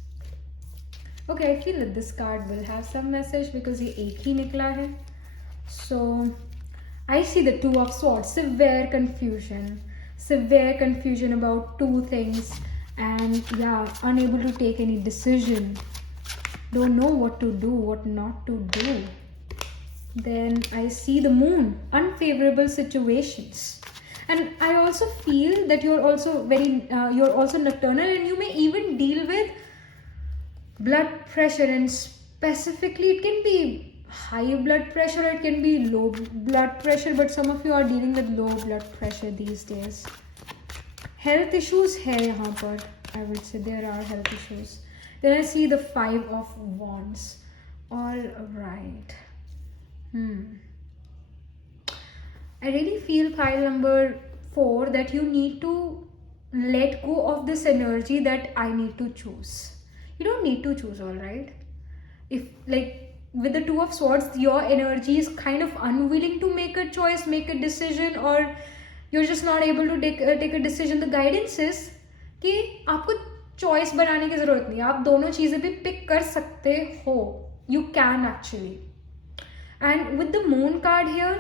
Okay, I feel that this card will have some message because ये एक ही निकला है. So I see the 2 of Swords, severe confusion about 2 things, and yeah, unable to take any decision, don't know what to do, what not to do. Then I see the Moon, unfavorable situations, and I also feel that you're also nocturnal, and you may even deal with blood pressure, and specifically it can be high blood pressure, it can be low blood pressure, but some of you are dealing with low blood pressure these days. Health issues है यहाँ पर, I would say there are health issues. Then I see the 5 of Wands. All right. I really feel pile number 4 that you need to let go of this energy that I need to choose. You don't need to choose, all right? If like with the 2 of Swords, your energy is kind of unwilling to make a choice, make a decision, or you're just not able to take a decision. The guidance is कि आपको choice बनाने की ज़रूरत नहीं है, आप दोनों चीज़ें भी pick कर सकते हो. You can actually. And with the Moon card here,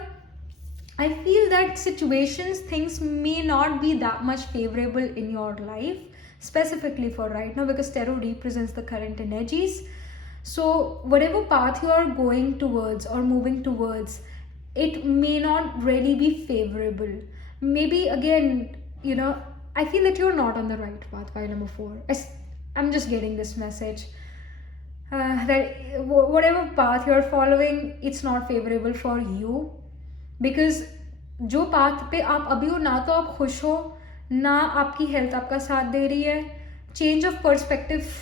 I feel that situations, things may not be that much favorable in your life, specifically for right now, because tarot represents the current energies. So whatever path you are going towards or moving towards, it may not really be favorable. Maybe again, you know, I feel that you're not on the right path, pile number 4. I'm just getting this message. That whatever path you're following, it's not favorable for you. Because जो path पे आप अभी हो, ना तो आप खुश हो, ना आपकी health आपका साथ दे रही है. Change of perspective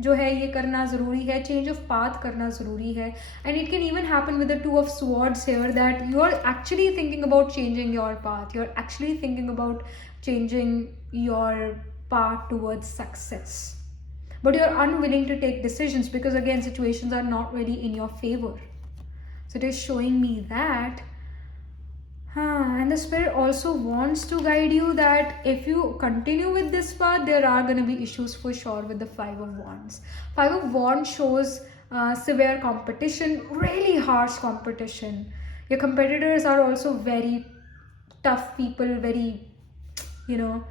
जो है ये करना ज़रूरी है, चेंज ऑफ पाथ करना ज़रूरी है. And it can even happen with the 2 of Swords here that you are actually thinking about changing your path, you are actually thinking about changing your path towards success, but you are unwilling to take decisions because again situations are not really in your favor. So it is showing me that and the spirit also wants to guide you that if you continue with this path, there are going to be issues for sure with the 5 of Wands. 5 of Wands shows severe competition, really harsh competition. Your competitors are also very tough people, very, you know,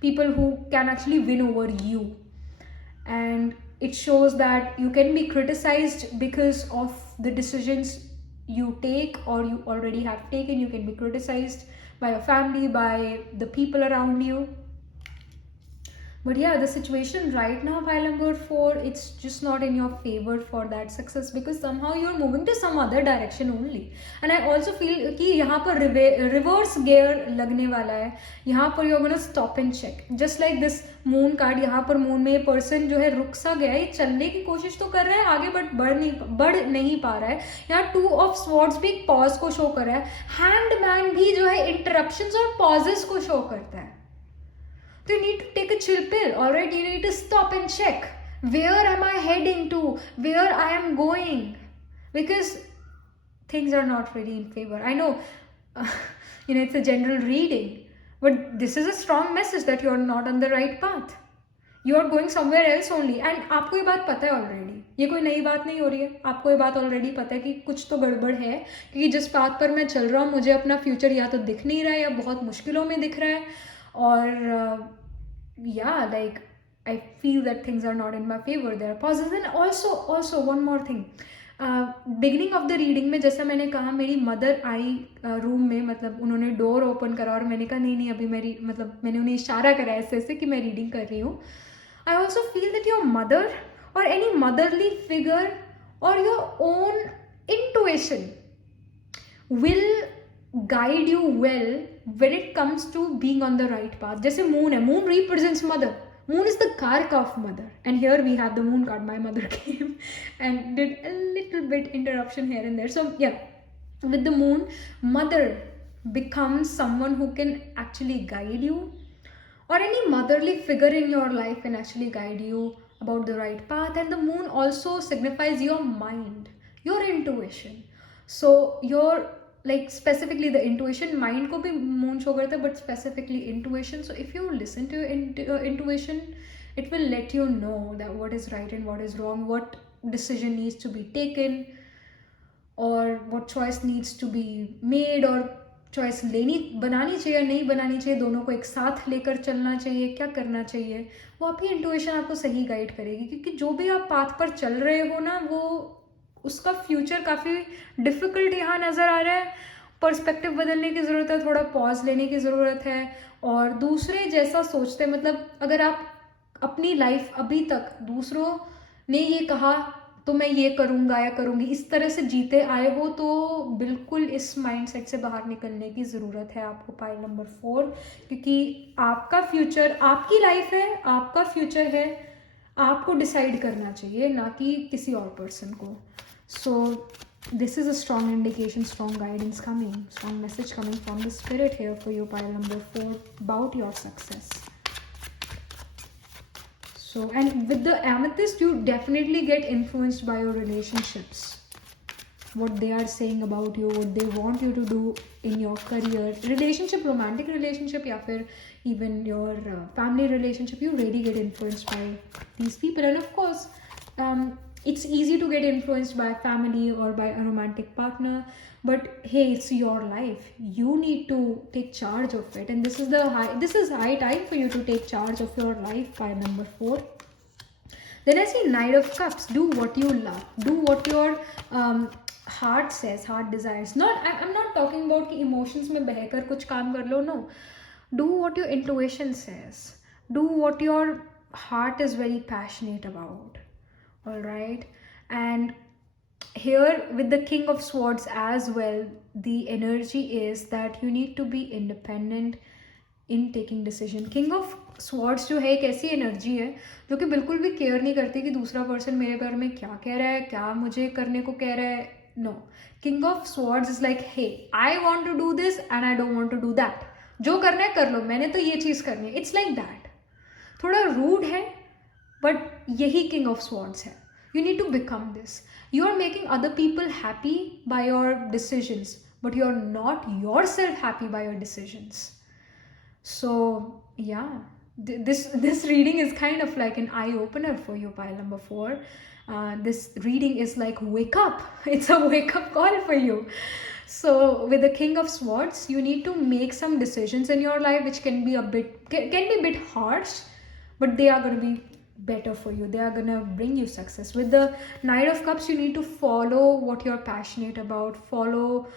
people who can actually win over you. And it shows that you can be criticized because of the decisions you take or you already have taken. You can be criticized by your family, by the people around you. But yeah, the situation right now, pile number 4, it's just not in your favor for that success because somehow you're moving to some other direction only. And I also feel कि यहाँ पर reverse gear लगने वाला है. यहाँ पर you're gonna stop and check. Just like this Moon card, यहाँ पर Moon में person जो है रुक सा गया है, चलने की कोशिश तो कर रहा है आगे बट बढ़ नहीं पा रहा है. यहाँ 2 of Swords भी एक pause को show कर रहा है. Hangman भी जो है interruptions और pauses को show करता है. So you need to take a chill pill, alright? You need to stop and check. Where am I heading to? Where I am going? Because things are not really in favor. I know, you know, it's a general reading. But this is a strong message that you are not on the right path. You are going somewhere else only. And आपको ये बात पता है already. ये कोई नई बात नहीं हो रही है. आपको ये बात already पता है कि कुछ तो गड़बड़ है. क्योंकि जिस पाथ पर मैं चल रहा हूँ मुझे अपना फ्यूचर या तो दिख नहीं रहा है या बहुत मुश्किलों में दिख रहा है. और yeah, like I feel that things are not in my favor. There are pauses. And also one more thing. Beginning of the reading में जैसा मैंने कहा मेरी मदर आई रूम में, मतलब उन्होंने डोर ओपन करा और मैंने कहा नहीं अभी मेरी, मतलब मैंने उन्हें इशारा करा ऐसे कि मैं रीडिंग कर रही हूँ. आई also feel that your mother और एनी मदरली फिगर और your own intuition will guide you well when it comes to being on the right path. जैसे मून है, moon represents mother. Moon is the karka of mother, and here we have the Moon card. My mother came and did a little bit interruption here and there. So yeah, With the moon, mother becomes someone who can actually guide you, or any motherly figure in your life can actually guide you about the right path. And the moon also signifies your mind, your intuition. So your, like specifically the intuition, mind ko bhi moon show karta hai, but specifically intuition. So if you listen to your intuition, it will let you know that what is right and what is wrong, what decision needs to be taken, और what choice needs to be made, और चॉइस लेनी बनानी चाहिए या नहीं बनानी चाहिए, दोनों को एक साथ लेकर चलना चाहिए, क्या करना चाहिए, वो आपकी इंट्यूशन आपको सही गाइड करेगी. क्योंकि जो भी आप पाथ पर चल रहे हो ना, वो उसका फ्यूचर काफ़ी डिफ़िकल्ट यहाँ नज़र आ रहा है. पर्सपेक्टिव बदलने की ज़रूरत है, थोड़ा पॉज लेने की ज़रूरत है. और दूसरे जैसा सोचते, मतलब अगर आप अपनी लाइफ अभी तक दूसरों ने ये कहा तो मैं ये करूँगा या करूँगी इस तरह से जीते आए हो, तो बिल्कुल इस माइंडसेट से बाहर निकलने की ज़रूरत है आपको, पाइल नंबर 4. क्योंकि आपका फ्यूचर, आपकी लाइफ है, आपका फ्यूचर है, आपको डिसाइड करना चाहिए, ना कि किसी और पर्सन को. सो this is a strong indication, strong guidance coming, strong message coming from the spirit here for you, pile number 4, about your success. So, and with the amethyst, you definitely get influenced by your relationships, what they are saying about you, what they want you to do in your career, relationship, romantic relationship, या फिर even your family relationship. You really get influenced by these people. And of course, it's easy to get influenced by family or by a romantic partner, but hey, it's your life, you need to take charge of it. And this is high time for you to take charge of your life, by number 4. Then I see Knight of Cups. Do what you love, do what your heart says, heart desires. I'm not talking about कि emotions में बहकर कुछ काम कर लो. No, do what your intuition says, do what your heart is very passionate about. All right. And here with the King of Swords as well, the energy is that you need to be independent in taking decision. King of Swords जो है एक ऐसी एनर्जी है जो कि बिल्कुल भी केयर नहीं करती कि दूसरा पर्सन मेरे बारे में क्या कह रहा है, क्या मुझे करने को कह रहा है. No, King of Swords is like, hey, I want to do this and I don't want to do that. जो करना है कर लो, मैंने तो ये चीज़ करनी है. It's like that. थोड़ा रूड है, बट यही King of Swords है. You need to become this. You are making other people happy by your decisions, but you are not yourself happy by your decisions. So yeah, this reading is kind of like an eye opener for you, pile number 4. This reading is like wake up. It's a wake up call for you. So with the King of Swords, you need to make some decisions in your life which can be a bit harsh, but they are going to be better for you. They are gonna bring you success. With the Knight of Cups, you need to follow what you're passionate about, follow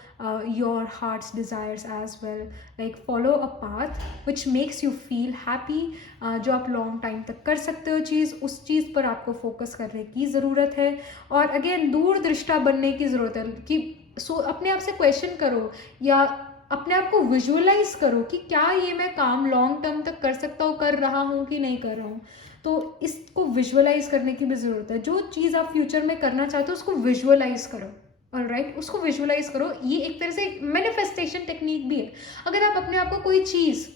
your heart's desires as well. Like follow a path which makes you feel happy. जो आप long time तक कर सकते हो चीज़, उस चीज़ पर आपको फोकस करने की ज़रूरत है. और अगेन दूरदृष्टा बनने की ज़रूरत है कि अपने आप से क्वेश्चन करो या अपने आप को विजुअलाइज करो कि क्या ये मैं काम लॉन्ग टर्म तक कर सकता हूँ, कर रहा हूँ कि नहीं कर रहा हूँ. तो इसको विजुअलाइज करने की भी ज़रूरत है. जो चीज़ आप फ्यूचर में करना चाहते हो उसको विजुअलाइज करो. ऑलराइट, उसको विजुअलाइज करो. ये एक तरह से मैनिफेस्टेशन टेक्निक भी है. अगर आप अपने आप को कोई चीज़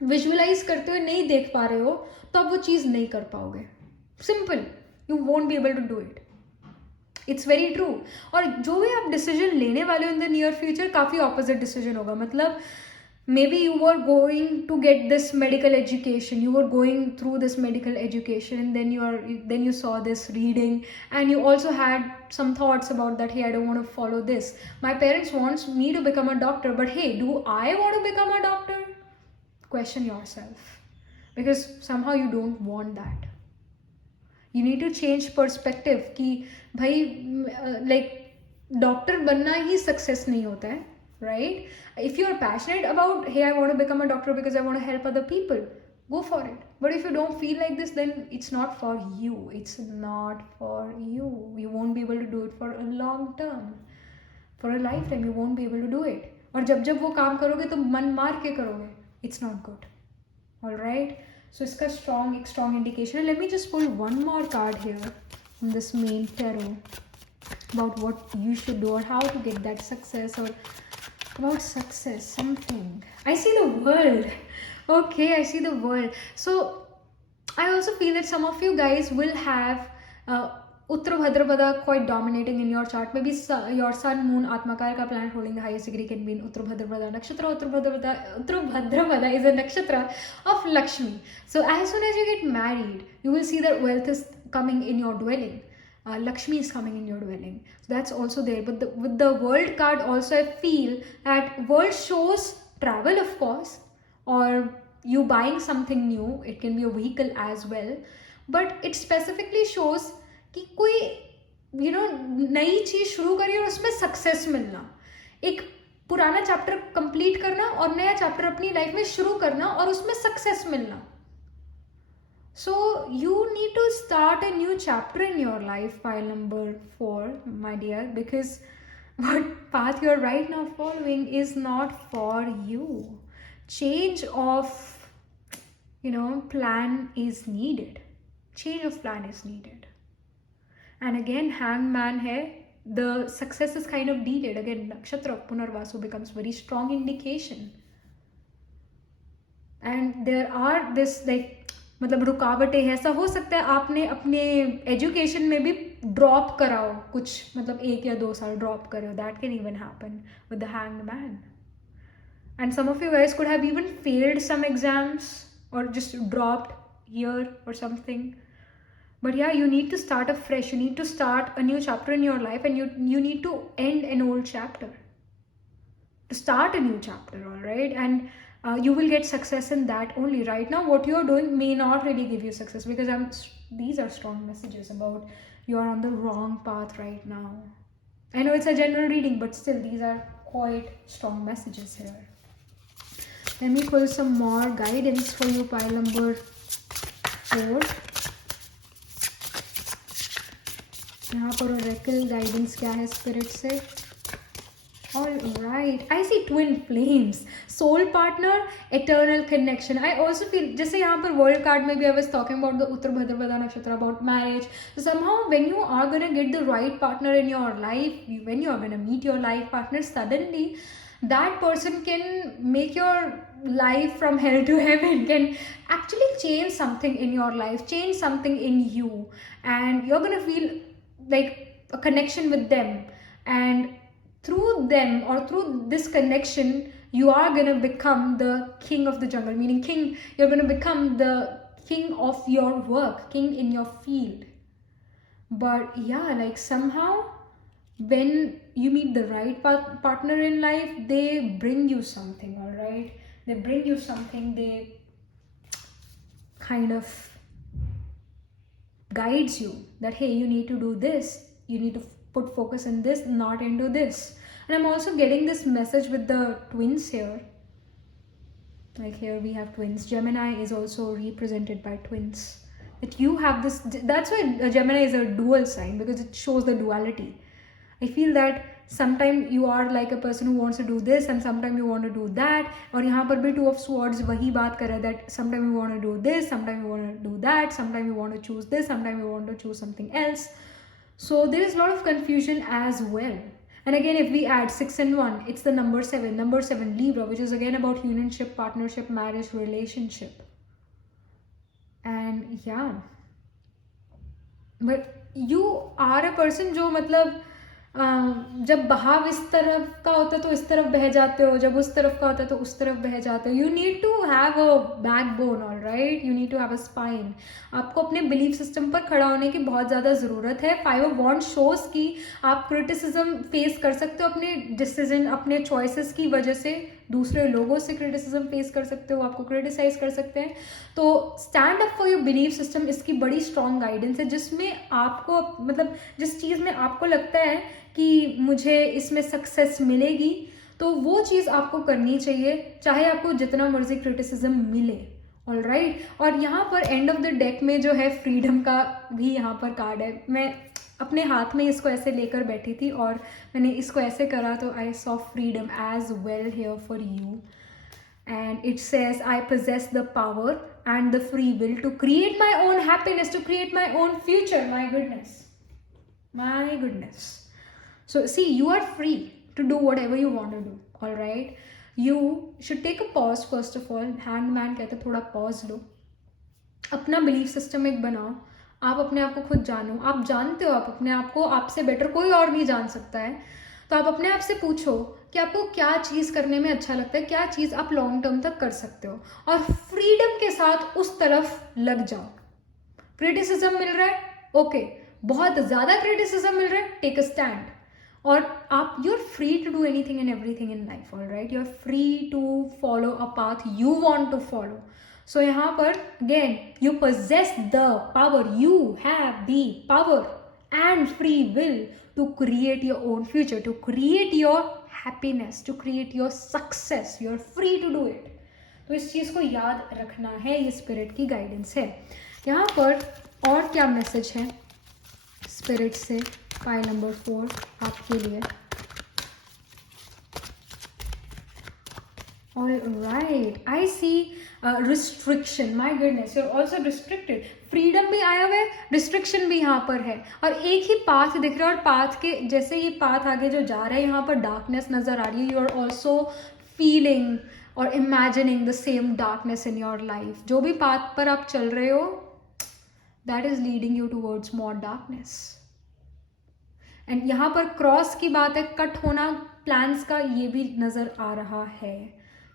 विजुअलाइज करते हुए नहीं देख पा रहे हो तो आप वो चीज़ नहीं कर पाओगे. Simple, you won't be able to do it. It's very true. और जो भी आप डिसीजन लेने वाले हो इन द नियर फ्यूचर, काफ़ी ऑपोजिट डिसीजन होगा. मतलब maybe you were going to get this medical education, you were going through this medical education, and then you saw this reading and you also had some thoughts about that, hey, I don't want to follow this. My parents wants me to become a doctor, but hey, do I want to become a doctor? Question yourself, because somehow you don't want that. You need to change perspective कि भाई like doctor बनना ही सक्सेस नहीं होता है. Right? If you are passionate about, hey, I want to become a doctor because I want to help other people, go for it. But if you don't feel like this, then it's not for you. It's not for you. You won't be able to do it for a long term. For a lifetime, you won't be able to do it. और जब वो काम करोगे तो मन मार के करोगे. It's not good. Alright? So इसका strong indication. Let me just pull one more card here from this main tarot. about what you should do or how to get that success, or about success, something. I see the world. Okay, I see the world. So I also feel that some of you guys will have Uttar Bhadrapada quite dominating in your chart. Maybe your sun, moon, Atmakar planet holding the highest degree can be in Uttar Bhadrapada nakshatra. Uttar Bhadrapada is a nakshatra of Lakshmi. So as soon as you get married, you will see that wealth is coming in your dwelling. Lakshmi is coming in your dwelling. So that's also there. But with the world card also, I feel that world shows travel, of course, or you buying something new. It can be a vehicle as well. But it specifically shows कि कोई नई चीज शुरू करी और उसमें सक्सेस मिलना, एक पुराना चैप्टर कंप्लीट करना और नया चैप्टर अपनी लाइफ में शुरू करना और उसमें सक्सेस मिलना. So you need to start a new chapter in your life, pile number 4, my dear, because what path you're right now following is not for you. Change of plan is needed. Change of plan is needed. And again, Hanged Man hai, the success is kind of delayed. Again, Nakshatra Punarvasu becomes very strong indication. And there are this मतलब रुकावटें हैं. ऐसा हो सकता है आपने अपने एजुकेशन में भी ड्रॉप कराओ कुछ, मतलब 1 या 2 साल ड्रॉप करो. That can even happen with the hanged man. And some of you guys could have even failed some exams or just dropped here or something. But yeah, you need to start afresh. You need to start a new chapter in your life, and you need to end an old chapter to start a new chapter, all right? And you will get success in that only. Right now, what you're doing may not really give you success, because these are strong messages about you are on the wrong path right now. I know it's a general reading, but still, these are quite strong messages here. Let me pull some more guidance for you, pile number 4. यहाँ पर oracle guidance क्या है spirit से? All right, I see twin flames, soul partner, eternal connection. I also feel, जैसे यहाँ पर world card में भी I was talking about the Uttar Bhadrapada nakshatra, about marriage. So somehow when you are gonna get the right partner in your life, when you are gonna meet your life partner, suddenly that person can make your life from hell to heaven, can actually change something in your life, change something in you, and you're gonna feel like a connection with them. And through them, or through this connection, you are gonna become the king of the jungle, meaning king, you're gonna become the king of your work, king in your field. But yeah, like somehow when you meet the right partner in life, they bring you something, all right? They bring you something, they kind of guides you that, hey, you need to do this, you need to put focus in this, not into this. And I'm also getting this message with the twins here. Like here we have twins. Gemini is also represented by twins. That you have this, that's why Gemini is a dual sign, because it shows the duality. I feel that sometimes you are like a person who wants to do this and sometimes you want to do that. और यहाँ पर भी 2 of swords वही बात कर रहा है, that sometimes you want to do this, sometimes you want to do that, sometimes you want to choose this, sometimes you want to choose something else. So there is a lot of confusion as well. And again, if we add 6 and 1, it's the number 7. Number 7, Libra, which is again about unionship, partnership, marriage, relationship. And yeah, but you are a person जो मतलब जब बहाव इस तरफ का होता है तो इस तरफ बह जाते हो, जब उस तरफ का होता है तो उस तरफ बह जाते हो. You need to have a backbone, all right, you need to have a spine. आपको अपने बिलीफ सिस्टम पर खड़ा होने की बहुत ज़्यादा ज़रूरत है. 5 ऑफ वॉन्ड शोज की आप क्रिटिसिज्म फेस कर सकते हो अपने डिसीजन, अपने चॉइसेस की वजह से. दूसरे लोगों से क्रिटिसिज्म फेस कर सकते हो, आपको क्रिटिसाइज कर सकते हैं. तो stand up for your belief system, इसकी बड़ी स्ट्रॉन्ग गाइडेंस है, जिसमें आपको मतलब जिस चीज़ में आपको लगता है कि मुझे इसमें सक्सेस मिलेगी, तो वो चीज़ आपको करनी चाहिए, चाहे आपको जितना मर्जी क्रिटिसिज्म मिले. All right. और यहाँ पर एंड ऑफ द डेक में जो है फ्रीडम का भी यहाँ पर कार्ड है. मैं अपने हाथ में इसको ऐसे लेकर बैठी थी और मैंने इसको ऐसे करा, तो I saw freedom as well here for you. And it says, I possess the power and the free will to create my own happiness, to create my own future. My goodness. My goodness. So see, you are free to do whatever you want to do. All right, you should take a pause. First of all, hangman कहते हैं थोड़ा pause लो, अपना belief system एक बनाओ, आप अपने आप को खुद जानो, आप जानते हो आप अपने आप को, आपसे बेटर कोई और नहीं जान सकता है। तो आप अपने आप से पूछो कि आपको क्या चीज़ करने में अच्छा लगता है, क्या चीज़ आप लॉन्ग टर्म तक कर सकते हो, और फ्रीडम के साथ उस तरफ लग जाओ। क्रिटिसिज्म मिल रहा है, ओके, बहुत ज़्यादा क्रिटिसिज्म मिल रहा है, टेक अ स्टैंड। और आप, you are free to do anything and everything in life, all right, you are free to follow a path you want to follow. So यहाँ पर again, you possess the power, you have the power and free will to create your own future, to create your happiness, to create your success. You are free to do it. तो इस चीज़ को याद रखना है, ये स्पिरिट की गाइडेंस है। यहाँ पर और क्या मैसेज है स्पिरिट से पाइल नंबर 4 आपके लिए? All right, I see restriction. My goodness, you're also restricted. Freedom भी आया हुआ है, रिस्ट्रिक्शन भी यहाँ पर है, और एक ही पाथ दिख रहा है, और पाथ के जैसे ये पाथ आगे जो जा रहा है, यहाँ पर डार्कनेस नज़र आ रही है। यू आर ऑल्सो फीलिंग और imagining the same darkness in your life. जो भी पाथ पर आप चल रहे हो, that is leading you towards more darkness. And यहाँ पर क्रॉस की बात है, कट होना प्लान्स का, ये भी नज़र आ रहा है।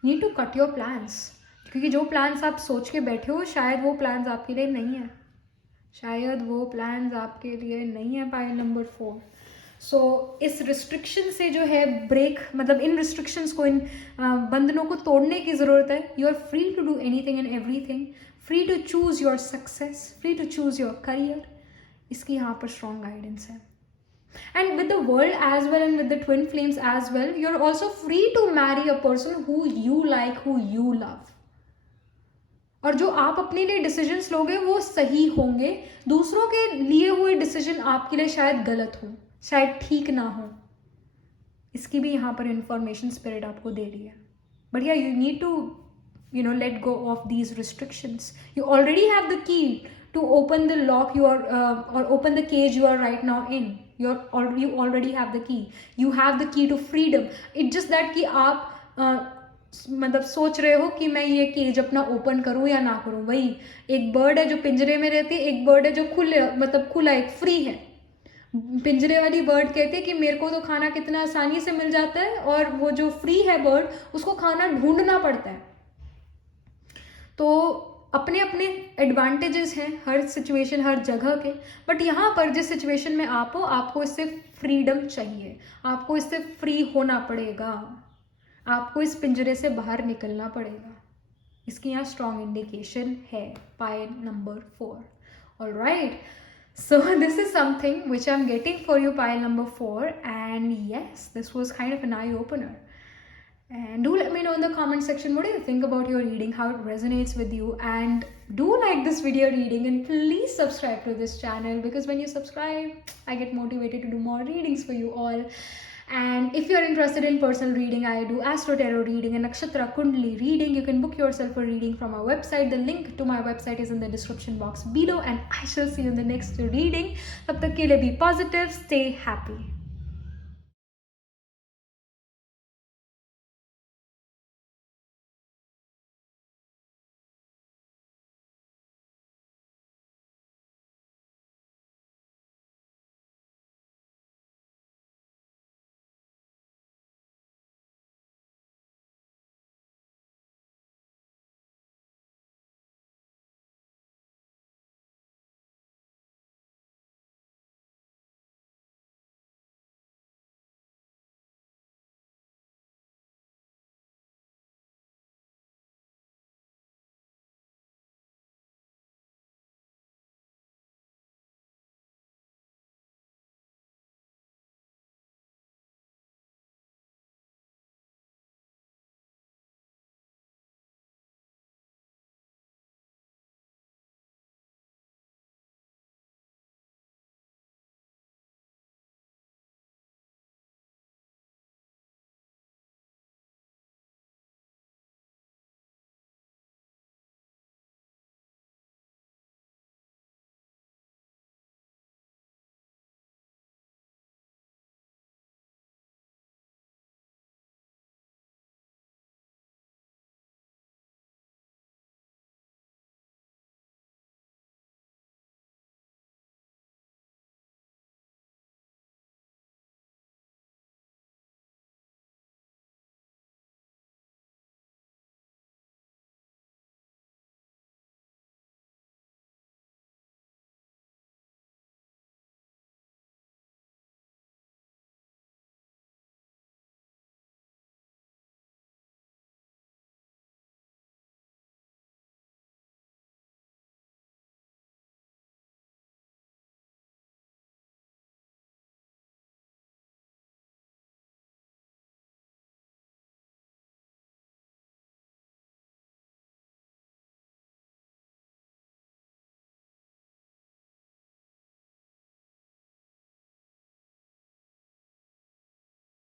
Need to cut your plans, क्योंकि जो प्लान्स आप सोच के बैठे हो, शायद वो प्लान्स आपके लिए नहीं है, शायद वो प्लान्स आपके लिए नहीं है। Pile number 4। सो इस रिस्ट्रिक्शन से जो है ब्रेक, मतलब इन रिस्ट्रिक्शंस को, इन बंधनों को तोड़ने की ज़रूरत है। You are free to do anything and everything, free to choose your success, free to choose your career. इसकी यहाँ पर स्ट्रॉन्ग गाइडेंस है। And with the world as well, and with the twin flames as well, you're also free to marry a person who you like, who you love. और जो आप अपने लिए डिसीजंस लोगे वो सही होंगे, दूसरों के लिए हुए डिसीजन आपके लिए शायद गलत हो, शायद ठीक ना हो। इसकी भी यहाँ पर इंफॉर्मेशन स्पिरिट आपको दे रही है। But yeah you need to let go of these restrictions. You already have the key to open the lock you are or open the cage you are right now in. You already have the key. You have the key to freedom. It's just that कि आप मतलब सोच रहे हो कि मैं ये केज अपना ओपन करूँ या ना करूँ। वही एक बर्ड है जो पिंजरे में रहती है, एक बर्ड है जो खुला एक फ्री है। पिंजरे वाली बर्ड कहती है कि मेरे को तो खाना कितना आसानी से मिल जाता है, और वो जो फ्री है बर्ड, उसको खाना ढूंढना पड़ता है। तो अपने अपने एडवांटेजेस हैं हर सिचुएशन, हर जगह के। बट यहाँ पर जिस सिचुएशन में आप हो, आपको इससे फ्रीडम चाहिए, आपको इससे फ्री होना पड़ेगा, आपको इस पिंजरे से बाहर निकलना पड़ेगा। इसकी यहाँ स्ट्रॉन्ग इंडिकेशन है, pile number 4। Alright, so this is something which I'm getting for you, pile number 4, and yes, this was kind of an eye opener. And do let me know in the comment section, what do you think about your reading, how it resonates with you, and do like this video reading, and please subscribe to this channel, because when you subscribe, I get motivated to do more readings for you all. And if you're interested in personal reading, I do Astro Tarot reading and Nakshatra Kundli reading. You can book yourself a reading from our website. The link to my website is in the description box below, and I shall see you in the next reading. Tab tak ke liye be positive, stay happy.